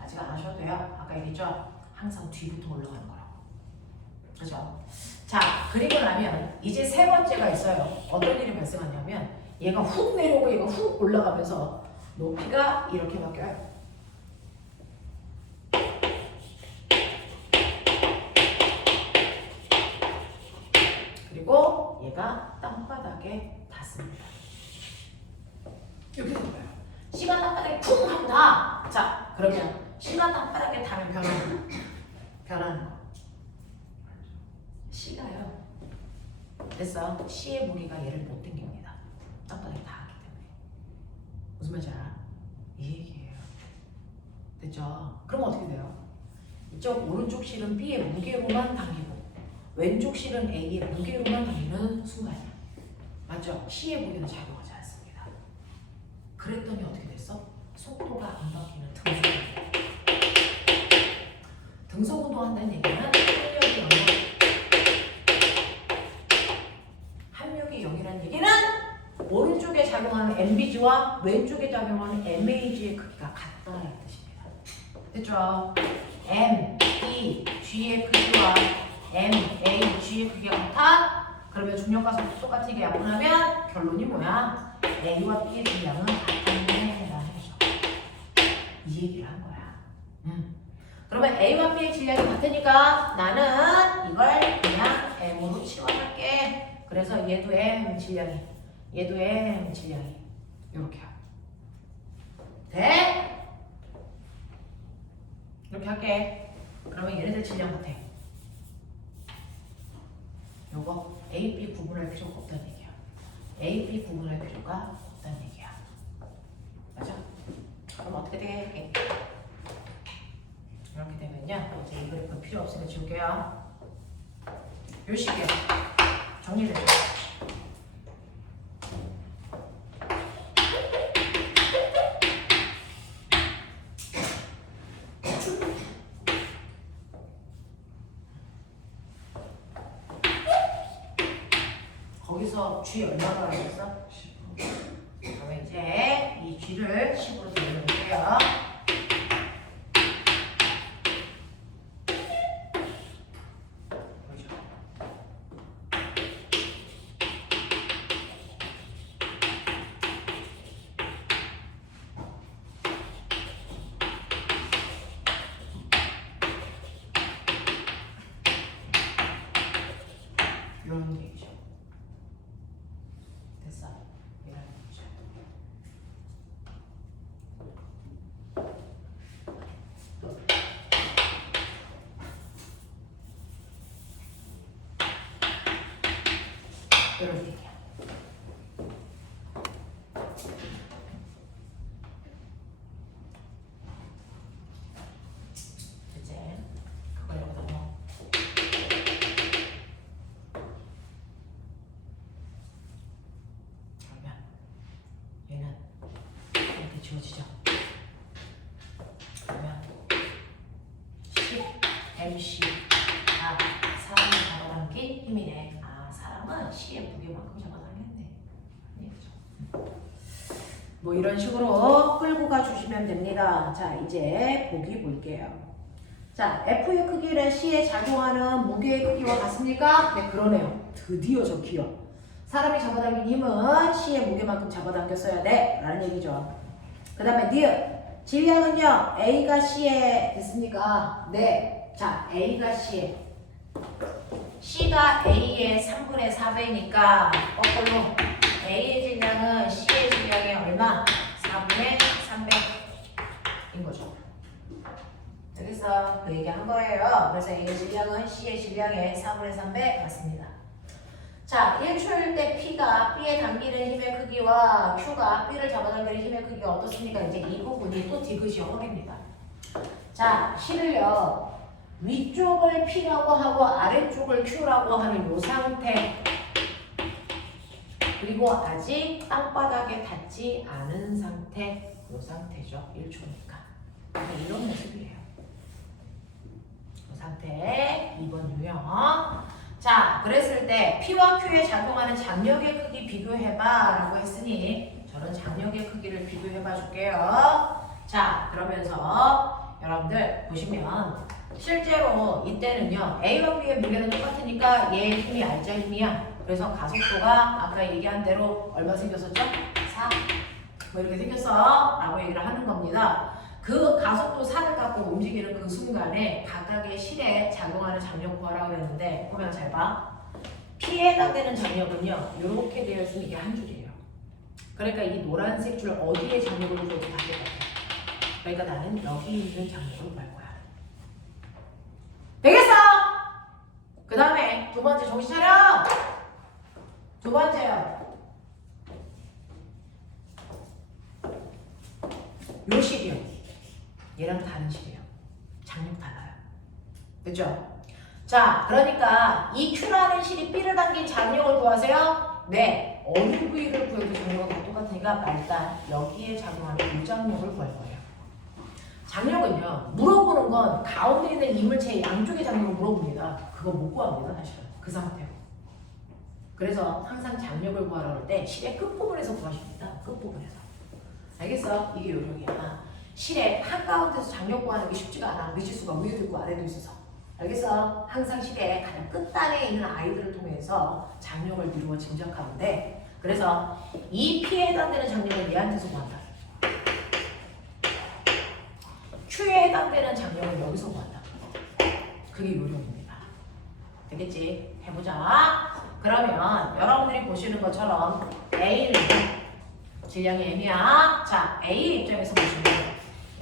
아직 안 하셔도 돼요. 아까 얘기했죠? 항상 뒤부터 올라가는 거라고. 그죠? 자, 그리고 나면 이제 세 번째가 있어요. 어떤 일이 발생하냐면 얘가 훅 내려오고 얘가 훅 올라가면서 높이가 이렇게 바뀌어요. 그리고 얘가 땅바닥에 닿습니다. 이렇게 된 거예요. 시간 땅바닥에 쿵 하고 닿아. 자, 그러면 시간 땅바닥에 닿으면 변하는 거. C가요. 됐어. C의 무리가 얘를 못 당깁니다. 땅바닥에 닿았기 때문에. 무슨 말인지 알아? 이 얘기예요. 됐죠? 그럼 어떻게 돼요? 이쪽 오른쪽 실은 B의 무게로만 당기고 왼쪽 실은 A의 무게로만 당기는 순간이야. 맞죠? C의 무게는 작용하지 않습니다. 그랬더니 어떻게 됐어? 속도가 안 바뀌는 등속. 등속 운동한다는 얘기는 합력이 0이라는 얘기는 오른쪽에 작용하는 MBG와 왼쪽에 작용하는 MAG의 크기가 같다는 뜻입니다. 됐죠? MBG의 크기와 MAG의 크기가 같아? 그러면 중력과 속도 똑같게 약분하면 결론이 뭐야? A와 B의 질량은 같다는 라는 거죠. 이 얘기를 한 거야. 그러면 A와 B의 질량이 같으니까 나는 이걸 그냥 M으로 치환할게. 그래서 얘도 M 질량이, 얘도 M 질량이 이렇게 돼? 이렇게 할게. 그러면 얘네들 질량 같아. 요거 A, B 구분할 필요가 없다는 얘기야. A, B 구분할 필요가 없다는 얘기야. 맞아? 그럼 어떻게 돼? 이렇게 되면요. 이제 이 그래프 필요 없으니까 지울게요. 요 식이요. 정리를 해줘. 거기서 G 얼마가 나왔어? 그러면 이제 이 G를 10으로 돌려볼게요. 이런 얘기죠. 됐어. 이런 얘기죠. 이런 얘기야. 이제 그걸 여기다 넣어. 그러면 얘는 이렇게 지워지죠. 그러면 10 MC가 사람을 잡아당긴 힘이네. 아, 사람은 C의 무게만큼 잡아당겼네. 뭐 이런 식으로 끌고 가주시면 됩니다. 자, 이제 보기 볼게요. 자, F의 크기를 C에 작용하는 무게의 크기와 같습니까? 네, 그러네요. 드디어 적히요. 사람이 잡아당긴 힘은 C의 무게만큼 잡아당겼어야 돼 라는 얘기죠. 그 다음에 니은 질량은요, A가 C에 됐습니까? 네. 자, A가 C에, C가 A의 3분의 4배니까 거꾸로 A의 질량은 C의 질량의 얼마? 4분의 3배인 거죠. 여기서 그 얘기 한 거예요. 그래서 A의 질량은 C의 질량의 4분의 3배 같습니다. 자, 1초일 때 P가 B에 당기는 힘의 크기와 Q가 B를 잡아당기는 힘의 크기가 어떻습니까? 이제 이 부분이 또 디귿이 허입니다. 자, C를요, 위쪽을 P라고 하고 아래쪽을 Q라고 하는 요 상태, 그리고 아직 땅바닥에 닿지 않은 상태, 요 상태죠. 1초니까. 이런 모습이에요. 요 상태 2번 유형. 자, 그랬을 때 P와 Q에 작용하는 장력의 크기 비교해봐 라고 했으니 저는 장력의 크기를 비교해봐 줄게요. 자, 그러면서 여러분들 보시면 실제로 이때는요, A와 B의 무게는 똑같으니까 얘의 힘이 알자 힘이야. 그래서 가속도가 아까 얘기한 대로 얼마 생겼었죠? 4. 뭐 이렇게 생겼어 라고 얘기를 하는 겁니다. 그 가속도 4를 갖고 움직이는 그 순간에 각각의 실에 작용하는 장력 구하라고 했는데, 보면 잘 봐. P에 해당되는 장력은요, 이렇게 되어 있으면 이게 한 줄이에요. 그러니까 이 노란색 줄 어디에 장력을 줘도 다 똑같아. 그러니까 나는 여기 있는 장력을 구할 거야. 되겠어? 그 다음에 두 번째 정신 차려! 두 번째요. 요 실이요. 얘랑 다른 실이에요. 장력 달라요. 됐죠? 자, 그러니까 이 Q라는 실이 B를 당긴 장력을 구하세요? 네. 어느 부위를 구해도 장력은 다 똑같으니까 말단 여기에 작용하는 이 장력을 구할 거예요. 장력은요, 물어보는 건 가운데 있는 이물체의 양쪽의 장력을 물어봅니다. 그거 못 구합니다, 사실은. 그 상태로. 그래서 항상 장력을 구하라고 할 때 실의 끝부분에서 구하십니다. 끝부분에서. 알겠어? 이게 요령이야. 실의 한가운데서 장력 구하는 게 쉽지가 않아. 미지수가 위에도 있고 아래도 있어서. 알겠어? 항상 실의 가장 끝단에 있는 아이들을 통해서 장력을 미루어 짐작하는데, 그래서 이 P에 해당되는 장력을 얘한테서 구한다. Q에 해당되는 장력을 여기서 구한다. 그게 요령입니다. 되겠지? 해보자. 그러면 여러분들이 보시는 것처럼 A는 질량이 M이야. 자, A 입장에서 보시면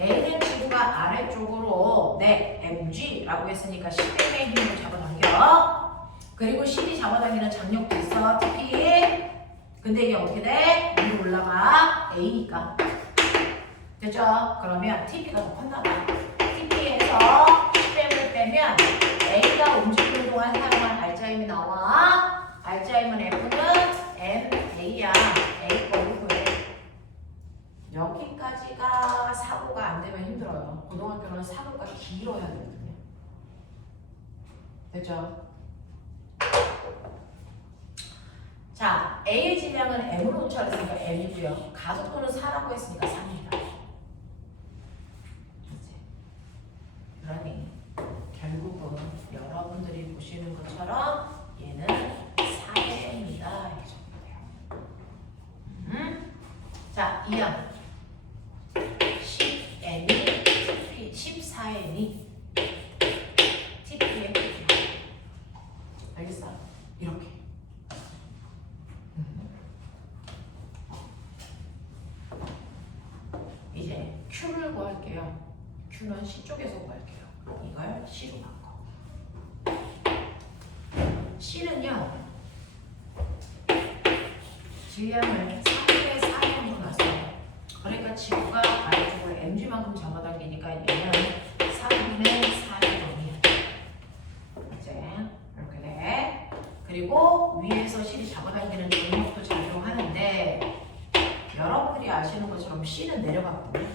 A는 지구가 아래쪽으로 네, mg라고 했으니까 10m의 힘을 잡아당겨. 그리고 C이 잡아당기는 장력도 있어. TP. 근데 이게 어떻게 돼? 위로 올라가. A니까. 됐죠? 그러면 TP가 더 컸나 봐. TP에서 10m을 빼면 A가 움직이는 동안 사용한 알짜힘이 나와. 알짜힘은 F는 MA야. A 거를 구해. 여기까지가 사고가 안 되면 힘들어요. 고등학교는 사고가 길어야 되거든요. 됐죠? 자, A의 질량은 M으로 놓쳐졌으니까 M이고요. 가속도는 4라고 했으니까 3입니다. 그러니 결국은 여러분들이 보시는 것처럼 얘는 4배입니다. 이렇게 적으면 돼요. 자, 2항 10N이 TP, 14N이 TP의 크기야. 알겠어? 이렇게. 이제 Q를 구할게요. Q는 C 쪽에서 구할게요. 이걸 C로 바꿔. C는요, 질량을 3분의 4으로 놨어요. 그러니까 지구가 아래쪽으로 mg만큼 잡아당기니까 얘는 3분의 4의 범위야. 이제 이렇게 돼. 그리고 위에서 실이 잡아당기는 중력도 작용하는데 여러분들이 아시는 것처럼 C는 내려갔거든요.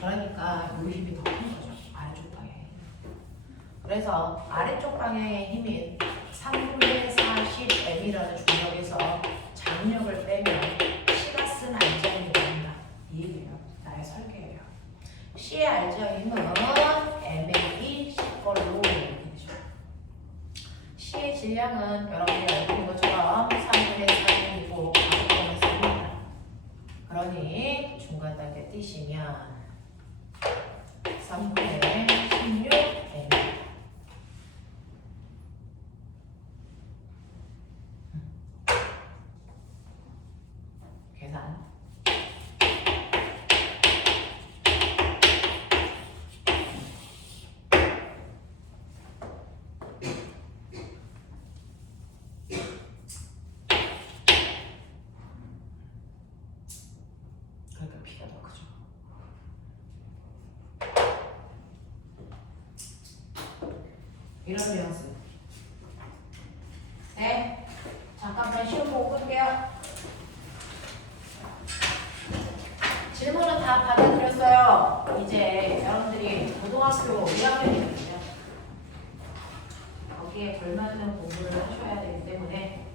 그러니까 이 힘이 더 큰 거죠. 아래쪽 방향에. 그래서 아래쪽 방향의 힘인 3분의 40m이라는 중력에서 장력을 빼면 C가 쓴 알자힘이 나온다. 이 얘기예요. 나의 설계예요. C의 알자힘은 mA C걸로 이렇게 되죠. C의 질량은 여러분이 알고 있는 것처럼 3분의 4이고 가속도는 3입니다. 그러니 중간 단계 띄시면 3분의 16m 계산. 그러니까 B가 더 크죠. 이런 뉘앙스. 네. 잠깐만 시험 보고 끌게요. 질문은 다 받아드렸어요. 이제 여러분들이 고등학교 2학년이거든요. 거기에 걸맞는 공부를 하셔야 되기 때문에